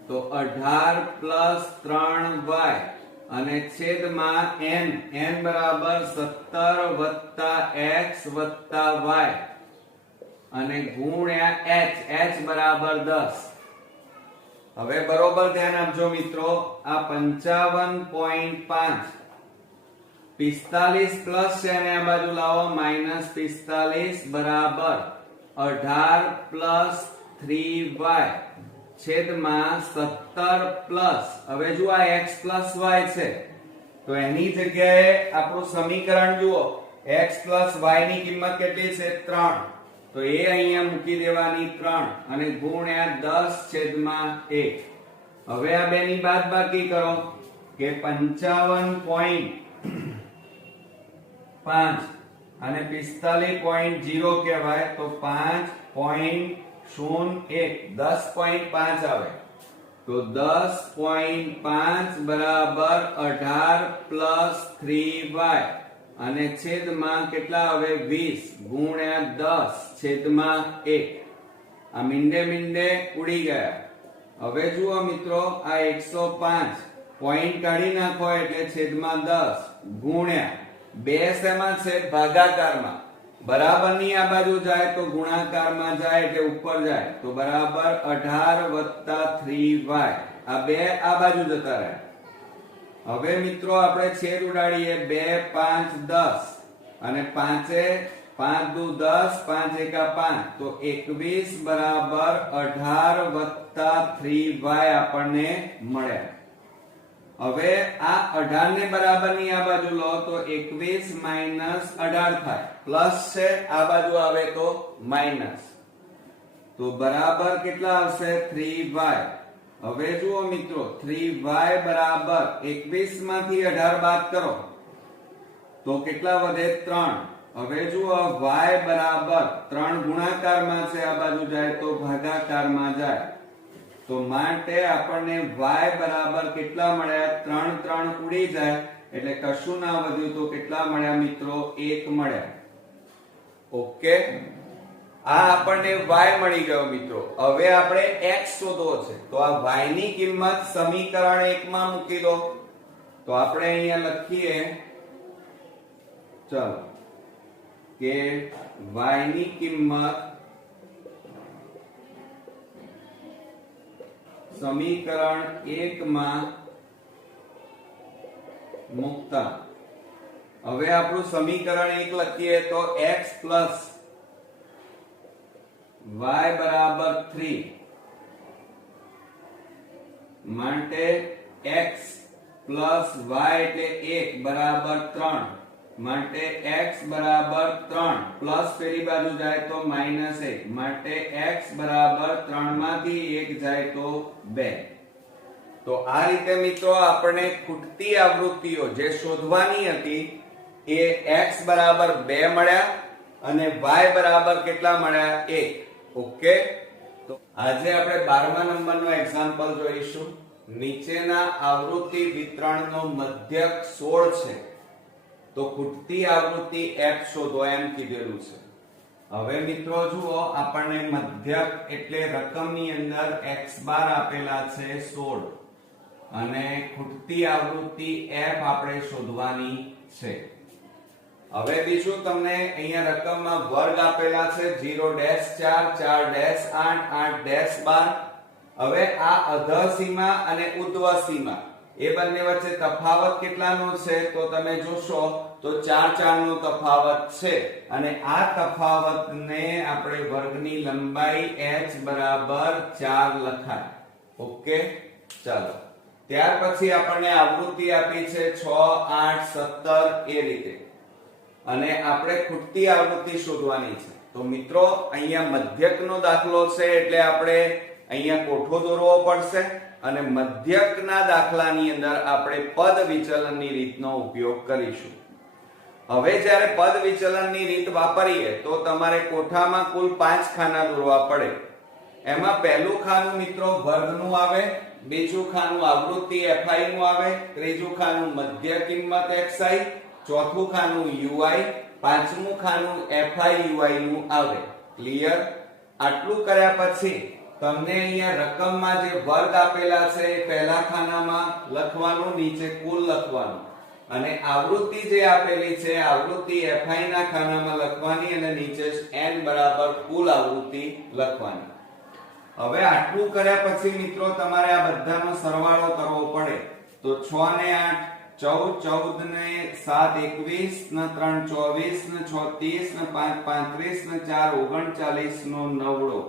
તો 18 પ્લસ 3y અને છેદમાં n બરાબર 17 વત્તા x વત્તા y અને ગુણ્યા h બરાબર 10. હવે બરોબર ધ્યાન આપજો મિત્રો. આ 55.5 45 પ્લસ છે અને આ બાજુ લાવો -45 બરાબર 18 પ્લસ 3y છેદમાં 17 પ્લસ, હવે જો આ x પ્લસ y છે તો એની જગ્યાએ આપણું સમીકરણ જુઓ. x પ્લસ y ની કિંમત કેટલી છે? 3. તો એ અહીંયા મૂકી દેવાની 3 અને ગુણ્યા 10 છેદમાં 1. હવે આ બેની બાદબાકી કરો કે 55.5 અને 45.0 કહેવાય તો 5.01 10.5 આવે. તો 10.5 બરાબર 18 પ્લસ 3y અને છેદમાં કેટલા આવે? 20 ગુણ્યા 10 છેદમાં 1. આ મીંડે મીંડે ઉડી ગયા. હવે જુઓ મિત્રો, આ 105 પોઈન્ટ કાઢી નાખો એટલે છેદમાં 10 ગુણ્યા 2 શેમાં છે? ભાગાકારમાં. બરાબરની આ બાજુ જાય તો ગુણાકારમાં જાય એટલે ઉપર જાય. તો બરાબર 18 વત્તા 3y. આ બે આ બાજુ જતા રહ્યા. હવે મિત્રો આપણે છેદ ઉડાડીએ. 2 5 10 અને 5 5 દુ 10 5 એકા 5 તો 21 બરાબર 18 વત્તા 3y આપણને મળ્યા. હવે આ 18 ને બરાબરની આ બાજુ લો તો 21 માઈનસ 18 થાય. પ્લસ છે આ બાજુ આવે તો માઈનસ. તો બરાબર કેટલા આવશે? 3y. હવે જુઓ મિત્રો, 3y બરાબર 21 માંથી 18 બાદ કરો તો કેટલા વધે? 3. હવે જુઓ, y બરાબર 3 ગુણાકારમાં છે, આ બાજુ જાય તો ભાગાકારમાં જાય. તો માટે આપણને y બરાબર કેટલા મળ્યા? 3 3 ઉડી જાય એટલે કશું ના વધ્યું. તો કેટલા મળ્યા મિત્રો? 1 મળ્યા. ઓકે, આ આપણને y મળી ગયો મિત્રો. હવે આપણે x શોધવો છે. તો આ y ની કિંમત સમીકરણ 1 માં મૂકી દો. તો આપણે અહીંયા લખીએ, ચાલો, કે y ની કિંમત સમીકરણ 1 માં મૂકતા. હવે આપણું સમીકરણ 1 લખીએ તો x પ્લસ y બરાબર 3 માટે x પ્લસ y એટલે 1 બરાબર 3 માટે x બરાબર 3 પ્લસ પેલી બાજુ જાય તો -1 માટે x બરાબર 3 માંથી 1 જાય તો 2. તો આ રીતે મિત્રો આપણે ખૂટતી આવૃત્તિઓ જે શોધવાની હતી એ x બરાબર 2 મળ્યા અને y બરાબર કેટલા મળ્યા 1. ઓકે, તો આજે આપણે 12મા નંબરનો એક્ઝામ્પલ જોઈશું. નીચેના આવૃત્તિ વિતરણનો મધ્યક 16 છે, તો ખૂટતી આવૃત્તિ f શોધો એમ કીધેલું છે. હવે મિત્રો જુઓ, આપણને મધ્યક એટલે રકમની અંદર x બાર આપેલા છે 16 અને ખૂટતી આવૃત્તિ f આપણે શોધવાની છે. હવે બીજું તમને અહીંયા રકમમાં વર્ગ આપેલા છે 0-4 4-8 8-12. હવે આ અધઃ સીમા અને ઉર્ધ્વ સીમા એ બંને વચ્ચે તફાવત કેટલાનો છે તો તમે જોશો તો 4 નો તફાવત છે અને આ તફાવતને આપણે વર્ગની લંબાઈ h બરાબર 4 લખાય. ઓકે, ચાલો. ત્યાર પછી આપણને આવૃત્તિ આપી છે 6 8 17 એ રીતે અને આપણે ખૂટતી આવૃત્તિ શોધવાની છે. તો મિત્રો અહીંયા મધ્યકનો દાખલો છે એટલે આપણે અહીંયા કોઠો દોરવો પડશે અને મધ્યકના દાખલાની અંદર આપણે પદ વિચલનની રીતનો ઉપયોગ કરીશું. હવે જ્યારે પદ વિચલનની રીત વાપરીએ તો તમારે કોઠામાં કુલ 5 ખાના દોરવા પડે. એમાં પહેલું ખાનું મિત્રો વર્ગનું આવે, બીજું ખાનું આવૃત્તિ fi નું આવે, ત્રીજું ખાનું મધ્ય કિંમત xi, ચોથું ખાનું ui, પાંચમું ખાનું fi ui નું આવે. ક્લિયર? આટલું કર્યા પછી તમને અહીંયા રકમમાં જે વર્ગ આપેલા છે એ પહેલા ખાનામાં લખવાનું, નીચે કુલ લખવાનું અને આવૃત્તિ જે આપેલી છે આવૃત્તિ fi ના ખાનામાં લખવાની અને નીચે n બરાબર કુલ આવૃત્તિ લખવાની. હવે આટલું કર્યા પછી મિત્રો તમારે આ બધાનો સરવાળો કરવો પડે. તો 6 ને 8 14, 14 ને 7 21 ને 3 24 ને 6 30 ને 5 35 ને 4 39 નો નવડો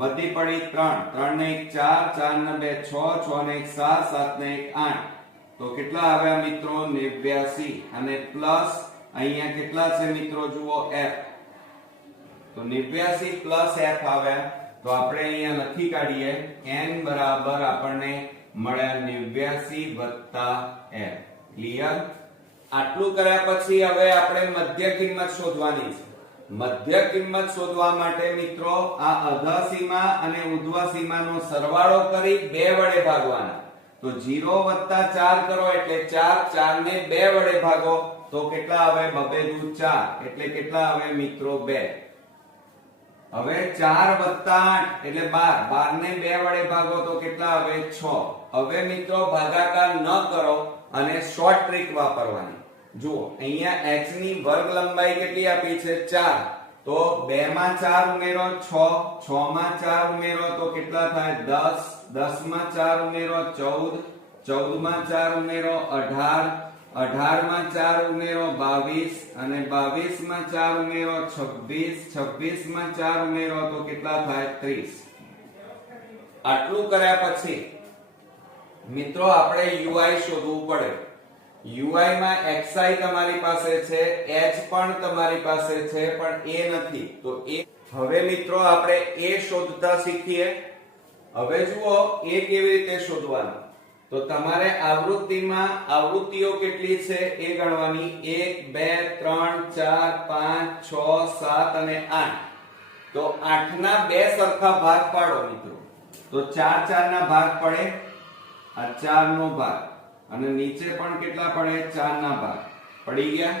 વધી પડી 3 3 ને 1 4 4 ને 2 6 6 ને 1 7 7 ને 1 8. તો કેટલા આવ્યા મિત્રો 89 અને પ્લસ અહીંયા કેટલા છે મિત્રો જુઓ f. તો 89 પ્લસ f આવ્યા. તો આપણે અહીંયા લખી કાઢીએ n બરાબર આપણને મળ્યા 89 વત્તા f. ક્લિયર? આટલું કર્યા પછી હવે આપણે મધ્ય કિંમત શોધવાની છે. મધ્ય કિંમત શોધવા માટે મિત્રો આ અધઃ સીમા અને ઉર્ધ્વ સીમાનો સરવાળો કરી 2 વડે ભાગવાના. તો 0 વત્તા 4 કરો એટલે 4 4 ને 2 વડે ભાગો તો કેટલા આવે 2 દુ 4 એટલે કેટલા આવે મિત્રો 2. હવે 4 વત્તા 8 એટલે 12 12 ને 2 વડે ભાગો તો કેટલા આવે 6. હવે મિત્રો ભાગાકાર ન કરો અને શોર્ટ ટ્રીક વાપરવાની. જુઓ અહીંયા h ની વર્ગ લંબાઈ કેટલી આપી છે 4. તો 2 માં 4 ઉમેરો 6, 6 માં 4 ઉમેરો તો કેટલા થાય 10, 10 માં 4 ઉમેરો 14, 14 માં 4 ઉમેરો 18, 18 માં 4 ઉમેરો 22 અને 22 માં 4 ઉમેરો 26, 26 માં 4 ઉમેરો તો કેટલા થાય 30. આટલું કર્યા પછી મિત્રો આપણે ui શોધવું પડે. ui માં xi તમારી પાસે છે, h પણ તમારી પાસે છે પણ a નથી. તો a હવે મિત્રો આપણે a શોધતા શીખીએ. હવે જુઓ a કેવી રીતે શોધવાનું. તો તમારે આવૃત્તિમાં આવૃત્તિઓ કેટલી છે એ ગણવાની. 1 2 3 4 5 6 7 અને 8. તો 8 ના 2 સરખા ભાગ પાડો મિત્રો. તો 4 4 ના ભાગ પડે, આ 4 નો ભાગ અને નીચે પણ કેટલા પડે 4 ના ભાગ પડી ગયા.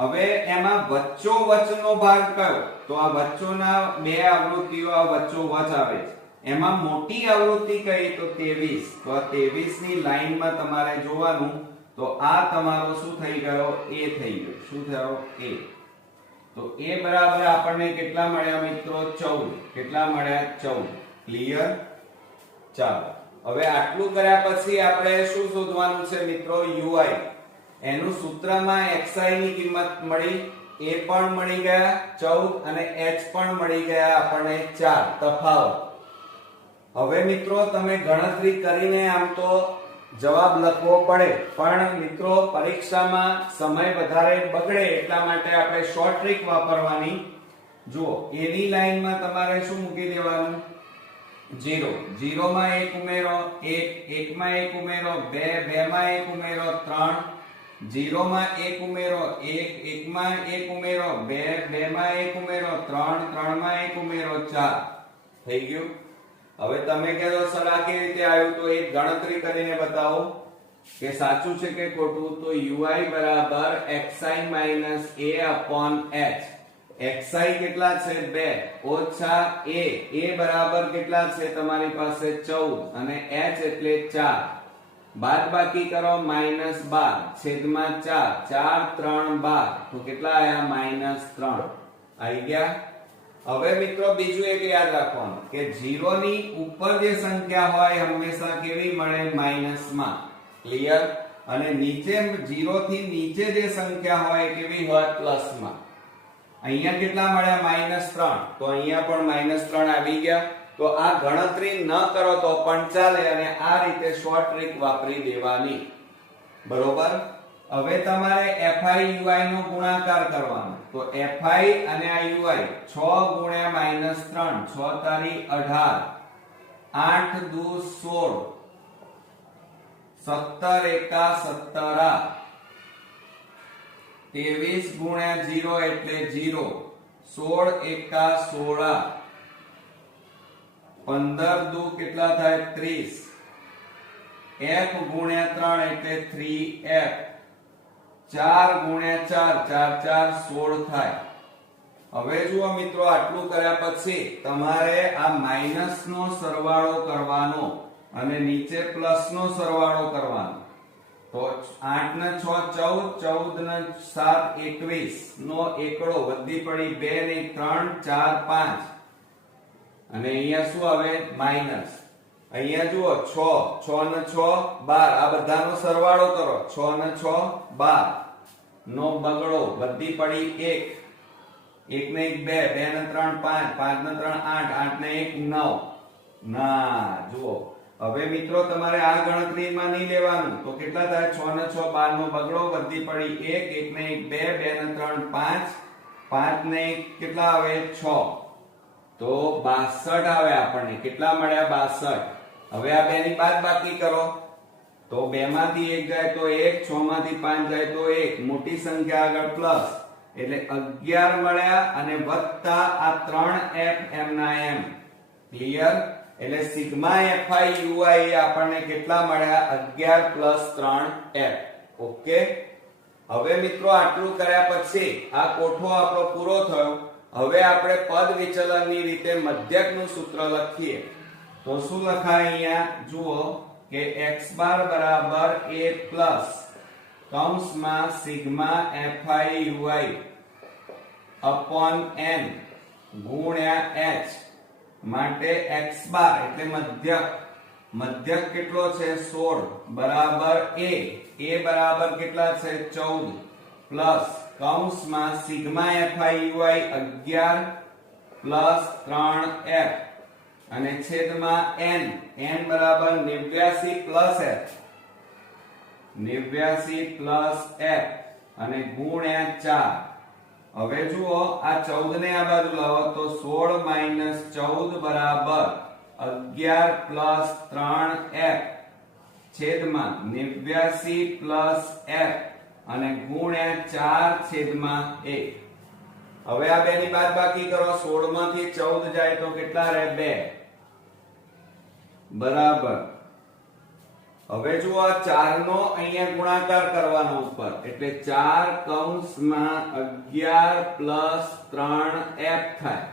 હવે એમાં વચ્ચો વચનો ભાગ કયો? તો આ વચ્ચોના 2 આવૃત્તિઓ આ વચ્ચો વચ આવે છે. એમાં મોટી આવૃત્તિ કઈ? તો 23. તો આ 23 ની લાઈનમાં તમારે જોવાનું. તો આ તમારો શું થઈ ગયો? a થઈ ગયો. શું થયો? a. તો a બરાબર આપણને કેટલા મળ્યા મિત્રો 14. કેટલા મળ્યા 14. ક્લિયર? ચાલો હવે આટલું કર્યા પછી આપણે શું શોધવાનું છે મિત્રો? ui. એનું સૂત્રમાં xi ની કિંમત મળી, a પણ મળી ગયા 14 અને h પણ મળી ગયા આપણને 4 તફાવત. હવે મિત્રો તમે ગણતરી કરીને આમ તો જવાબ લખવો પડે પણ મિત્રો પરીક્ષામાં સમય વધારે બગડે એટલા માટે આપણે શોર્ટ ટ્રીક વાપરવાની. જુઓ a ની લાઈનમાં તમારે શું મૂકી દેવાનું? 0 0 માં 1 ઉમેરો, 1 1 માં 1 ઉમેરો, 2 2 માં 1 ઉમેરો, 3 0 માં 1 ઉમેરો, 1 માં 1 ઉમેરો, 2 માં 1 ઉમેરો, 3 માં 1 ઉમેરો, 4 થઈ ગયું. હવે તમે કહેજો સર આ કેવી રીતે આવ્યું, તો એક ગણતરી કરીને બતાવો કે સાચું છે કે ખોટું. તો ui બરાબર xi minus a upon h. xi કેટલા છે 2 ઓછા a બરાબર કેટલા છે તમારી પાસે 14 અને h એટલે 4. બાદબાકી કરો -12 છેદમાં 4, 4 3 12, તો કેટલા આયા -3 આવી ગયા. હવે મિત્રો બીજું એક યાદ રાખવાનું કે 0 ની ઉપર જે સંખ્યા હોય હંમેશા કેવી મળે માઈનસમાં. ક્લિયર. અને નીચે 0 થી નીચે જે સંખ્યા હોય કેવી હોય પ્લસમાં. અહીંયા કેટલા મળ્યા -3, તો અહીંયા પણ -3 આવી ગયા. તો આ ગણતરી ન કરો તો પણ ચાલે અને આ રીતે શોર્ટ ટ્રિક વાપરી દેવાની. બરોબર. હવે તમારે fi ui નો ગુણાકાર કરવાનો. તો fi અને આ ui 6 ગુણ્યા -3, 6 તારી 18, 8 દુ 16, 17 એકા 17, 23 ગુણ્યા 0 એટલે 0, 16 એકા 16, 15 દુ કેટલા થાય 30, f ગુણ્યા 3 એટલે 3f, 4 ગુણ્યા 4, 4 4 16 થાય. હવે જુઓ મિત્રો આટલું કર્યા પછી તમારે આ માઈનસ નો સરવાળો કરવાનો અને નીચે પ્લસ નો સરવાળો કરવાનો. તો 8 ને 6 14, 14 ને 7 21 નો એકડો વધી પડી 2 ને 3 4 5 અને અહીંયા શું આવે માઈનસ. અહીંયા જુઓ 6, 6 ને 6 12, આ બધાનો સરવાળો કરો. 6 ને 6 12 નો બગડો વધી પડી 1, 1 ને 1 2, 2 ને 3 5, 5 ને 3 8, 8 ને 1 9. ના જુઓ હવે મિત્રો તમારે આ ગણતરીમાં નહીં લેવાનું. તો કેટલા થાય 6 ને 6 12 નો બગડો વધી પડી 1, 1 ને 1 2, 2 ને 3 5, 5 ને 1 કેટલા આવે 6, તો 62 આવે આપણને. કેટલા મળ્યા 62. હવે આ બે ની બાદબાકી કરો. તો 2 માંથી 1 જાય તો 1, 6 માંથી 5 જાય તો 1, મોટી સંખ્યા આગળ પ્લસ એટલે 11 મળ્યા અને વત્તા આ 3f m ના m. ક્લિયર. એટલે સિગ્મા fi ui આપણને કેટલા મળ્યા 11 પ્લસ 3f. ઓકે. હવે મિત્રો આટલું કર્યા પછી આ કોઠો આપણો પૂરો થયો. હવે આપણે પદ વિચલનની રીતે મધ્યકનું સૂત્ર લખીએ. તો શું લખાય અહીંયા જુઓ કે x બાર બરાબર a પ્લસ કૌંસમાં sigma fi ui upon n ગુણ્યા h માટે x બાર એટલે મધ્યક. મધ્યક કેટલો છે 16 બરાબર a બરાબર કેટલા છે 14 પ્લસ કૌંસમાં sigma fi ui 11 plus 3f અને છેદમાં n બરાબર 89 પ્લસ f, 89 પ્લસ f અને ગુણ્યા 4. હવે જુઓ આ 14 ને આ બાજુ લાવો તો 16 માઈનસ 14 બરાબર 11 પ્લસ 3f છેદમાં 89 પ્લસ f અને ગુણ્યા 4 છેદમાં 1. હવે આ બે ની બાદબાકી કરો. 16 માંથી 14 જાય તો કેટલા રહે 2 બરાબર. હવે જુઓ આ 4 નો અહીંયા ગુણાકાર કરવાનો ઉપર એટલે 4 કૌંસમાં 11 પ્લસ 3f થાય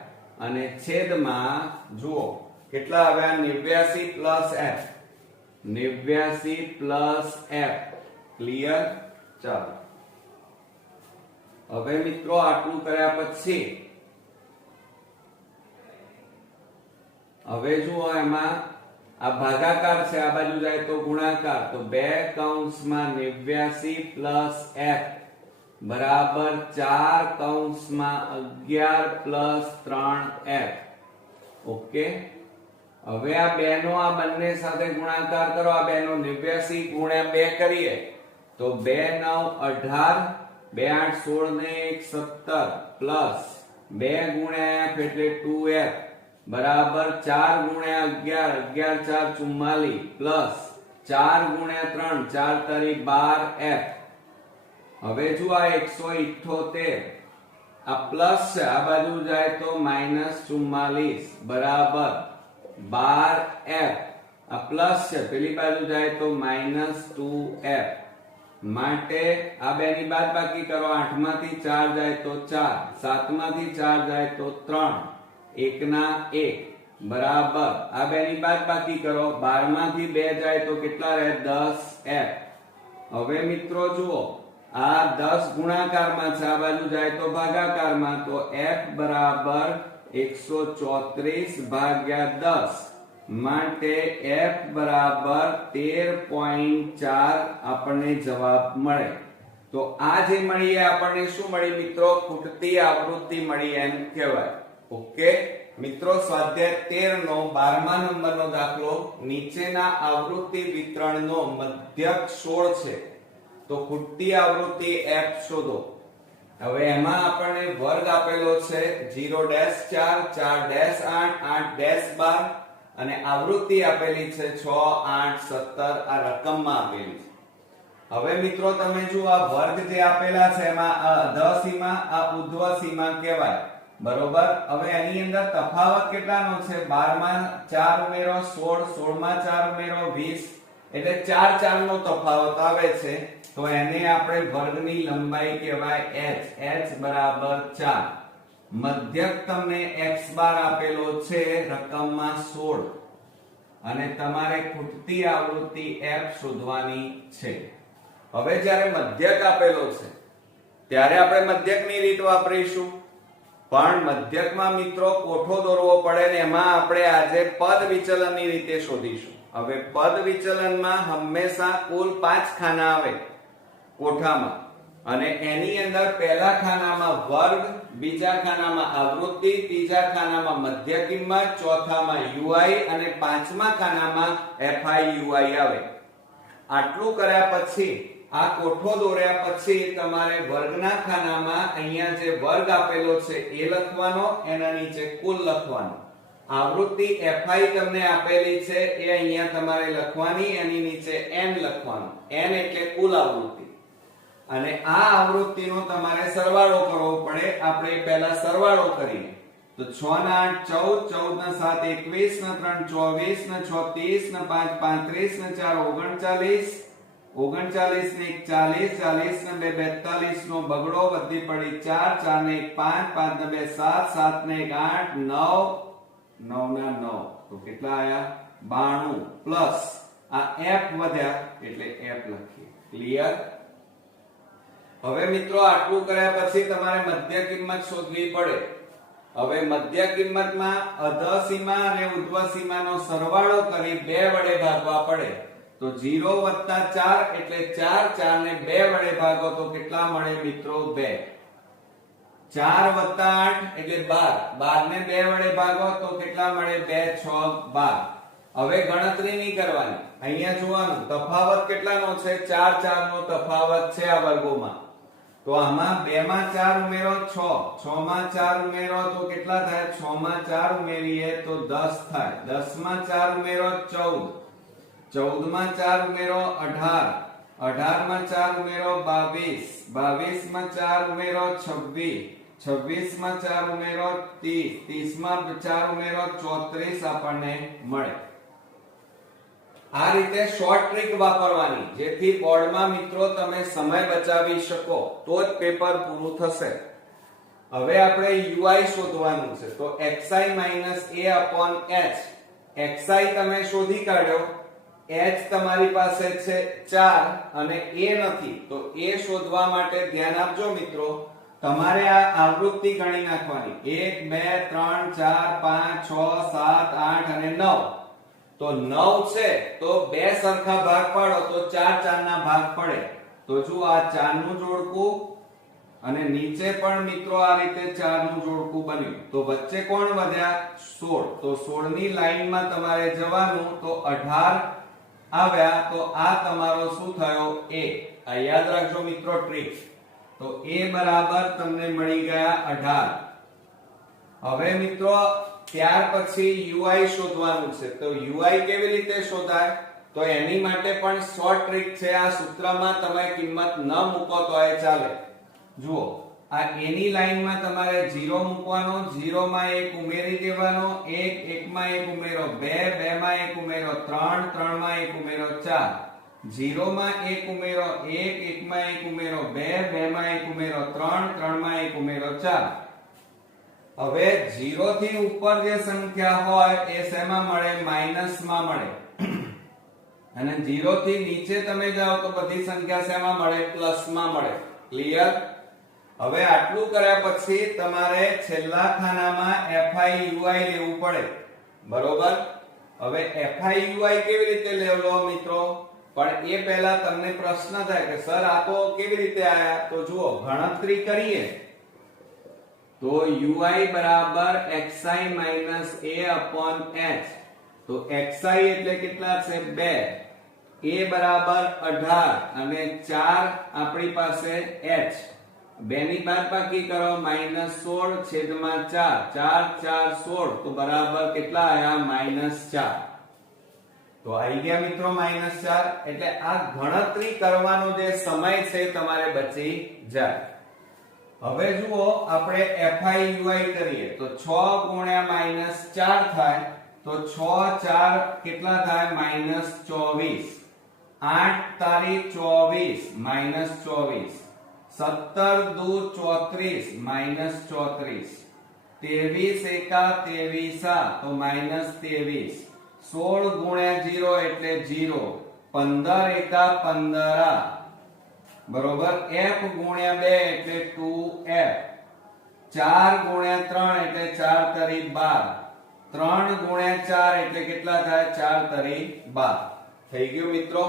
અને છેદમાં જુઓ કેટલા આવ્યા 89 plus f, 89 plus f. Clear. ચાલો હવે મિત્રો આટલું કર્યા પછી હવે જુઓ એમાં આ ભાગાકાર છે, આ બાજુ જાય તો ગુણાકાર. તો 2 કૌંસમાં 89 પ્લસ f બરાબર 4 કૌંસમાં 11 પ્લસ 3f. ઓકે. હવે આ બે નો આ બંને સાથે ગુણાકાર કરો. આ બે નો 89 ગુણ્યા 2 કરીએ તો 2 9 18, 2 8 16 ને 1 17 પ્લસ 2 ગુણ્યા f એટલે 2f બરાબર 4 ગુણ્યા 11, 11 4 44 પ્લસ 4 ગુણ્યા 3, 4 તારી 12f હવે જો આ 178 આ પ્લસ છે, આ બાજુ જાય તો -44 બરાબર 12f. આ પ્લસ છે, પેલી બાજુ જાય તો -2f. માટે આ બે ની બાદબાકી કરો. 8 માંથી 4 જાય તો 4, 7 માંથી 4 જાય તો 3, 1 ના 1 બરાબર. આ બે ની બાદબાકી કરો. 12 માંથી 2 જાય તો કેટલા રહે? 10f. હવે મિત્રો જુઓ, આ 10 ગુણાકારમાં છે, આ બાજુ જાય તો ભાગાકારમાં, તો f બરાબર 134 ભાગ્યા 10. માટે f બરાબર 13.4 આપણને જવાબ મળે. તો આ જે મળી એ આપણને શું મળી મિત્રો? ખૂટતી આવૃત્તિ મળી એમ કહેવાય. ઓકે મિત્રો, સ્વાધ્યાય 13 નો 12મા નંબરનો દાખલો, નીચેના આવૃત્તિ વિતરણનો મધ્યક 16 છે, તો ખૂટતી આવૃત્તિ f શોધો. હવે એમાં આપણને વર્ગ આપેલો છે 0-4, 4-8, 8-12 અને આવૃત્તિ આપેલી છે 6, 8, 17 આ રકમમાં આપેલી છે. હવે મિત્રો તમે જુઓ, આ વર્ગ જે આપેલા છે એમાં આ અધઃ સીમા, આ ઉધ્વ સીમા કહેવાય. બરોબર. હવે એની અંદર તફાવત કેટલાનો છે? 12 માં 4 ઉમેરો 16, 16 માં 4 ઉમેરો 20, એટલે 4 4 નો તફાવત આવે છે. તો એને આપણે વર્ગની લંબાઈ કહેવાય h. h બરાબર 4. મધ્યક તમને x બાર આપેલો છે રકમમાં 16 અને તમારે ખૂટતી આવૃત્તિ f શોધવાની છે. હવે જ્યારે મધ્યક આપેલો છે ત્યારે આપણે મધ્યકની રીત વાપરીશું, પણ મધ્યકમાં મિત્રો કોઠો દોરવો પડે ને એમાં આપણે આજે પદ વિચલનની રીતે શોધીશું. હવે પદ વિચલનમાં હંમેશા કુલ 5 ખાના આવે કોઠામાં, અને એની અંદર પહેલા ખાનામાં વર્ગ, બીજા ખાનામાં આવૃત્તિ, ત્રીજા ખાનામાં મધ્ય કિંમત, ચોથામાં ui અને પાંચમા ખાનામાં fi ui આવે. આટલું કર્યા પછી આ કોઠો દોર્યા પછી તમારે વર્ગના ખાનામાં અહીંયા જે વર્ગ આપેલો છે એ લખવાનો, એના નીચે કુલ લખવાનો. આવૃત્તિ fi તમને આપેલી છે એ અહીંયા તમારે લખવાની, એની નીચે n લખવાનો. n એટલે કુલ આવૃત્તિ. અને આ આવૃત્તિનો તમારે સરવાળો કરવો પડે. આપણે પહેલા સરવાળો કરીએ તો 6 ના 8 14, 14 ના 7 21, ના 3 24, ના 5 35, ના 4 39, 39 ને 1 40, 40 ને 2 42 નો બગડો, વધી પડી 4, 4 ને 1 5, 5 ને 2 7, 7 ને 1 8, 9, 9 ના 9 તો કેટલા આયા? 92 પ્લસ આ f વધ્યા એટલે f લખીએ. ક્લિયર? હવે મિત્રો આટલું કર્યા પછી તમારે મધ્ય કિંમત શોધવી પડે. હવે મધ્ય કિંમતમાં અધઃ સીમા અને ઉધ્વ સીમાનો સરવાળો કરી 2 વડે ભાગવા પડે. તો 0 + 4 એટલે 4, 4 ને 2 વડે ભાગો તો કેટલા મળે મિત્રો? 2. 4 + 8 એટલે 12, 12 ને 2 વડે ભાગો તો કેટલા મળે? 2, 6, 12. હવે ગણતરી નહીં કરવાની, અહીંયા જોવાનું તફાવત કેટલાનો છે? 4 4 નો તફાવત છે આ વર્ગોમાં. તો આમાં 2 માં 4 ઉમેરો 6, 6 માં 4 ઉમેરો તો કેટલા થાય? 6 માં 4 ઉમેરીએ તો 10 થાય. 10 માં 4 ઉમેરો 14, 14 માં 4 ઉમેરો 18, 18 માં 4 ઉમેરો 22, 22 માં 4 ઉમેરો 26, 26 માં 4 ઉમેરો 30, 30 માં 4 ઉમેરો 34 આપણને મળે. આ રીતે શોર્ટ ટ્રીક વાપરવાની, જેથી બોર્ડમાં મિત્રો તમે સમય બચાવી શકો, તો જ પેપર પૂરું થશે. હવે આપણે ui શોધવાનું છે. તો xi - a/h. xi તમે શોધી કાઢ્યો, h તમારી પાસે છે 4 અને a નથી, તો a શોધવા માટે ધ્યાન આપજો મિત્રો. તમારે આ આવૃત્તિ ગણી નાખવાની. 1 2 3 4 5 6 7 8 અને 9. તો 9 છે તો 2 સરખા ભાગ પાડો તો 4 4 ના ભાગ પડે. તો જો આ 4 નું જોડકું અને નીચે પણ મિત્રો આ રીતે 4 નું જોડકું બન્યું. તો વચ્ચે કોણ વધ્યા? 16. તો 16 ની લાઈનમાં તમારે જવાનું, તો 18 આવ્યા. તો આ તમારો શું થયો? a. આ યાદ રાખજો મિત્રો ટ્રીક. તો a બરાબર તમને મળી ગયા 18. હવે મિત્રો ત્યાર પછી ui શોધવાનું છે. તો ui કેવી રીતે શોધાય? તો એની માટે પણ શોર્ટ ટ્રીક છે. આ સૂત્રમાં તમે કિંમત ન મૂકો તોય ચાલે. જુઓ, આ a ની લાઈનમાં તમારે 0 મૂકવાનો, 0 માં 1 ઉમેરી દેવાનો, 1 1 માં 1 ઉમેરો, 2 2 માં 1 ઉમેરો, 3 3 માં 1 ઉમેરો, 4 0 માં 1 ઉમેરો, 1 1 માં 1 ઉમેરો, 2 2 માં 1 ઉમેરો, 3 3 માં 1 ઉમેરો, 4. હવે 0 થી ઉપર જે સંખ્યા હોય એ શેમાં મળે? માઈનસ માં મળે. અને 0 થી નીચે તમે જાઓ તો બધી સંખ્યા શેમાં મળે? પ્લસ માં મળે. ક્લિયર? હવે આટલું કર્યા પછી તમારે છેલ્લા ખાનામાં FIUI લેવું પડે. બરોબર? હવે FIUI કેવી રીતે લેવો મિત્રો? પણ એ પહેલા તમને પ્રશ્ન થાય કે સર આ તો કેવી રીતે આયા? તો જુઓ, ગણતરી કરીએ તો UI બરાબર xi minus a upon h. તો xi એટલે કેટલા છે? 2. a બરાબર 18 અને 4 આપણી પાસે h. 2 ની બાદબાકી કરો, -16 છેદમાં 4. 4 4 16 તો બરાબર કેટલા આયા? -4. તો આવી ગયા મિત્રો -4. એટલે આ ગણતરી કરવાનો જે સમય છે તમારે બચી જાય. હવે જુઓ, આપણે FIUI કરીએ તો 6 ગુણ્યા -4 થાય તો 6 4 કેટલા થાય? -24. 8 તારી 24 -24. 17 દુ 34 -34. 23 એકા 23 તો -23. 16 ગુણ્યા 0 એટલે 0. 15 એકા 15. બરોબર? f ગુણ્યા 2 એટલે 2f. 4 ગુણ્યા 3 એટલે 4 તરી 12. 3 ગુણ્યા 4 એટલે કેટલા થાય? 4 તરી 12. થઈ ગયું મિત્રો?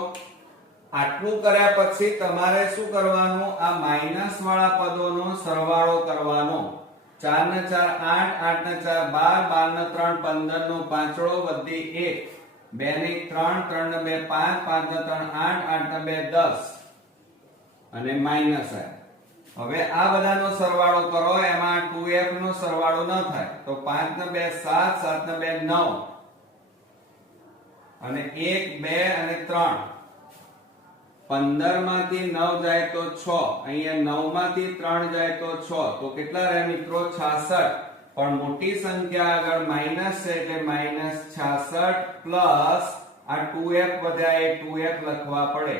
આટલું કર્યા પછી તમારે શું કરવાનું? આ માઈનસ વાળા પદોનો સરવાળો કરવાનો. 4 ને 4 8, 8 ને 4 12, 12 ને 3 15 નો પાંચડો વધી 1, 2 ને 3, 3 ને 2 5, 5 ને 3 8, 8 ને 2 10 અને માઈનસ આ. હવે આ બધાનો સરવાળો કરો, એમાં 2f નો સરવાળો ન થાય તો 5 ને 2 7, 7 ને 2 9 અને 1 2 અને 3. 15 માંથી 9 જાય તો 6. અહીંયા 9 માંથી 3 જાય તો 6. તો કેટલા રહે મિત્રો? 66. પણ મોટી સંખ્યા આગળ માઈનસ છે એટલે -66 પ્લસ આ 2f વધ્યા એ 2f લખવા પડે.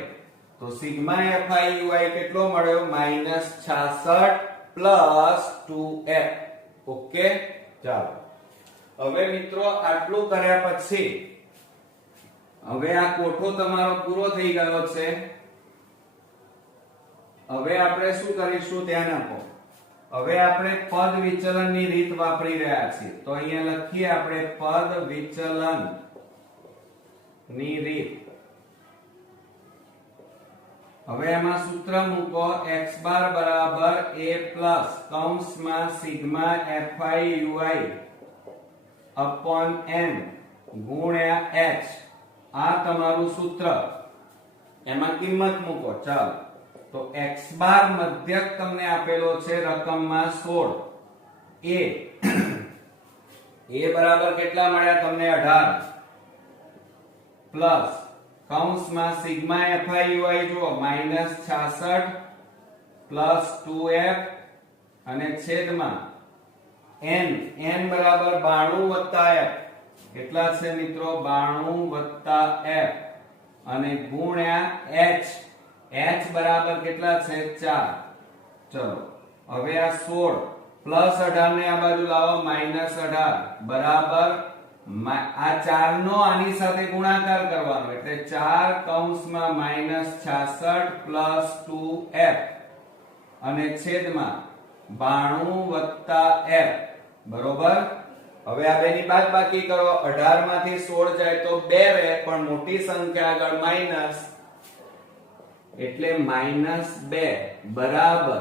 તો સિગ્મા FIUI કેટલો મળ્યો? -66 પ્લસ 2f. ઓકે, ચાલો. હવે મિત્રો આટલું કર્યા પછી હવે આ કોઠો તમારો પૂરો થઈ ગયો છે. હવે આપણે શું કરીશું? ધ્યાન આપો. હવે આપણે પદ વિચલનની રીત વાપરી રહ્યા છીએ. તો અહીંયા લખીએ આપણે પદ વિચલન ની રીત. હવે એમાં સૂત્ર મૂકો. x બાર બરાબર a પ્લસ કૌંસમાં સિગ્મા FIUI upon n ગુણ્યા h. આ તમારું સૂત્ર. એમાં કિંમત મૂકો. ચાલો, તો x બાર મધ્યક તમને આપેલો છે રકમમાં 16. a બરાબર કેટલા મળ્યા તમને? 18 પ્લસ કૌંસમાં સિગ્મા FIUI જુઓ -66 પ્લસ 2f અને છેદમાં n બરાબર 92 વત્તા f. કેટલા છે મિત્રો? 92 વત્તા f અને ગુણ્યા h બરાબર કેટલા છે? 4. ચલો, હવે આ 16 પ્લસ 18 ને આ બાજુ લાવો -18 બરાબર આ 4 નો આની સાથે ગુણાકાર કરવાનો એટલે 4 કૌંસમાં -66 પ્લસ 2f અને છેદમાં 92 વત્તા f. બરોબર? હવે આ બેની બાદબાકી કરો. 18 માંથી 16 જાય તો 2 રહે, પણ મોટી સંખ્યા આગળ માઈનસ એટલે -2 બરાબર.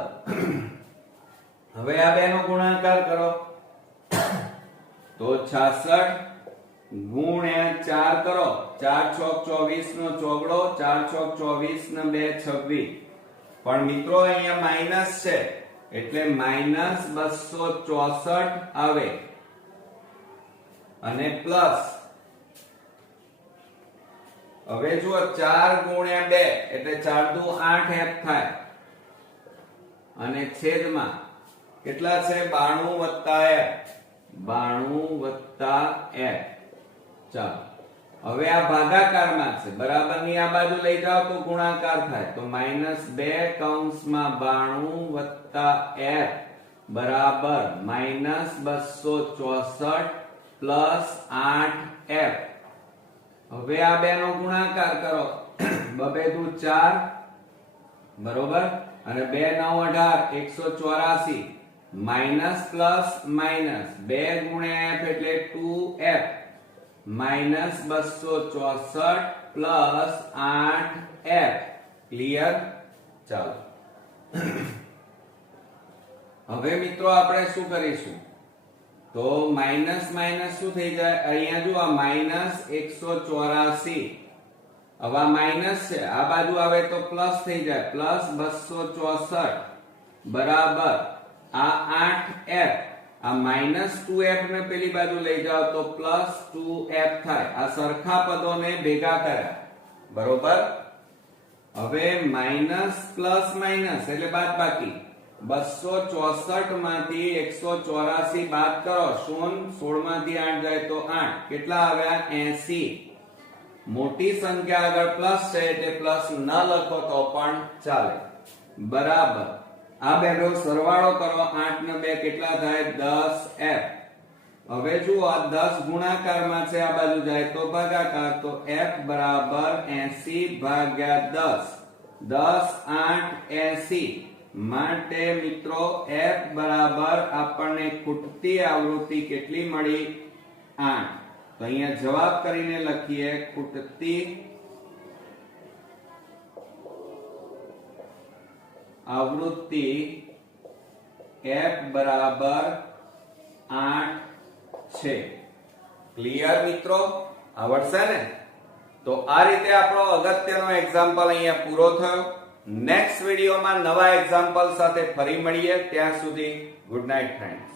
હવે આ બેનો ગુણાકાર કરો તો 66 ગુણ્યા 4 કરો. 4 છોક 24 નો ચોગડો, 4 છોક 24 ને 2 26. પણ મિત્રો અહીંયા માઈનસ છે એટલે -264 આવે અને પ્લસ હવે જુઓ 4 ગુણ્યા 2 એટલે 4 દુ 8 f થાય અને છેદમાં કેટલા છે 92 વત્તા f 92 વત્તા f. ચાલો હવે આ ભાગાકારમાં છે બરાબરની આ બાજુ લઈ જાઓ તો ગુણાકાર થાય તો -2 કૌંસમાં 92 વત્તા f બરાબર -264 પ્લસ 8f. હવે આ બે નો ગુણાકાર કરો 2 દુ 4 બરોબર અને 2 9 18 184 માઈનસ પ્લસ માઈનસ 2 ગુણ્યા f એટલે 2f -264 પ્લસ 8f. ક્લિયર? ચાલો હવે મિત્રો આપણે શું કરીશું તો માઈનસ માઈનસ શું થઈ જાય અહીંયા જો આ -184 હવે આ માઈનસ છે આ બાજુ આવે તો પ્લસ થઈ જાય પ્લસ 264 બરાબર આ 8f આ -2f ને પેલી બાજુ લઈ જાઓ તો +2f થાય. આ સરખા પદોને ભેગા કર્યા બરોબર. હવે માઈનસ પ્લસ માઈનસ એટલે બાદબાકી 264 માંથી 184 બાદ કરો 16 માંથી 8 જાય તો 8 કેટલા આવ્યા 80. મોટી સંખ્યા આગળ પ્લસ છે એટલે પ્લસ ન લખો તો પણ ચાલે બરાબર. આ બેનો સરવાળો કરો 8 ને 2 કેટલા થાય 10f. હવે જુઓ આ 10 ગુણાકારમાં છે આ બાજુ જાય તો ભાગાકાર તો f બરાબર 80 ભાગ્યા 10 10 8 80 માટે મિત્રો f બરાબર આપણને ખૂટતી આવૃત્તિ કેટલી મળી 8. તો અહીંયા જવાબ કરીને લખીએ ખૂટતી આવૃત્તિ f બરાબર 8 છે. ક્લિયર મિત્રો? આવડશે ને? તો આ રીતે આપણો અગત્યનો એક્ઝામ્પલ અહીંયા પૂરો થયો. નેક્સ્ટ વિડીયોમાં નવા એક્ઝામ્પલ સાથે ફરી મળીએ. ત્યાં સુધી ગુડ નાઇટ ફ્રેન્ડ્સ.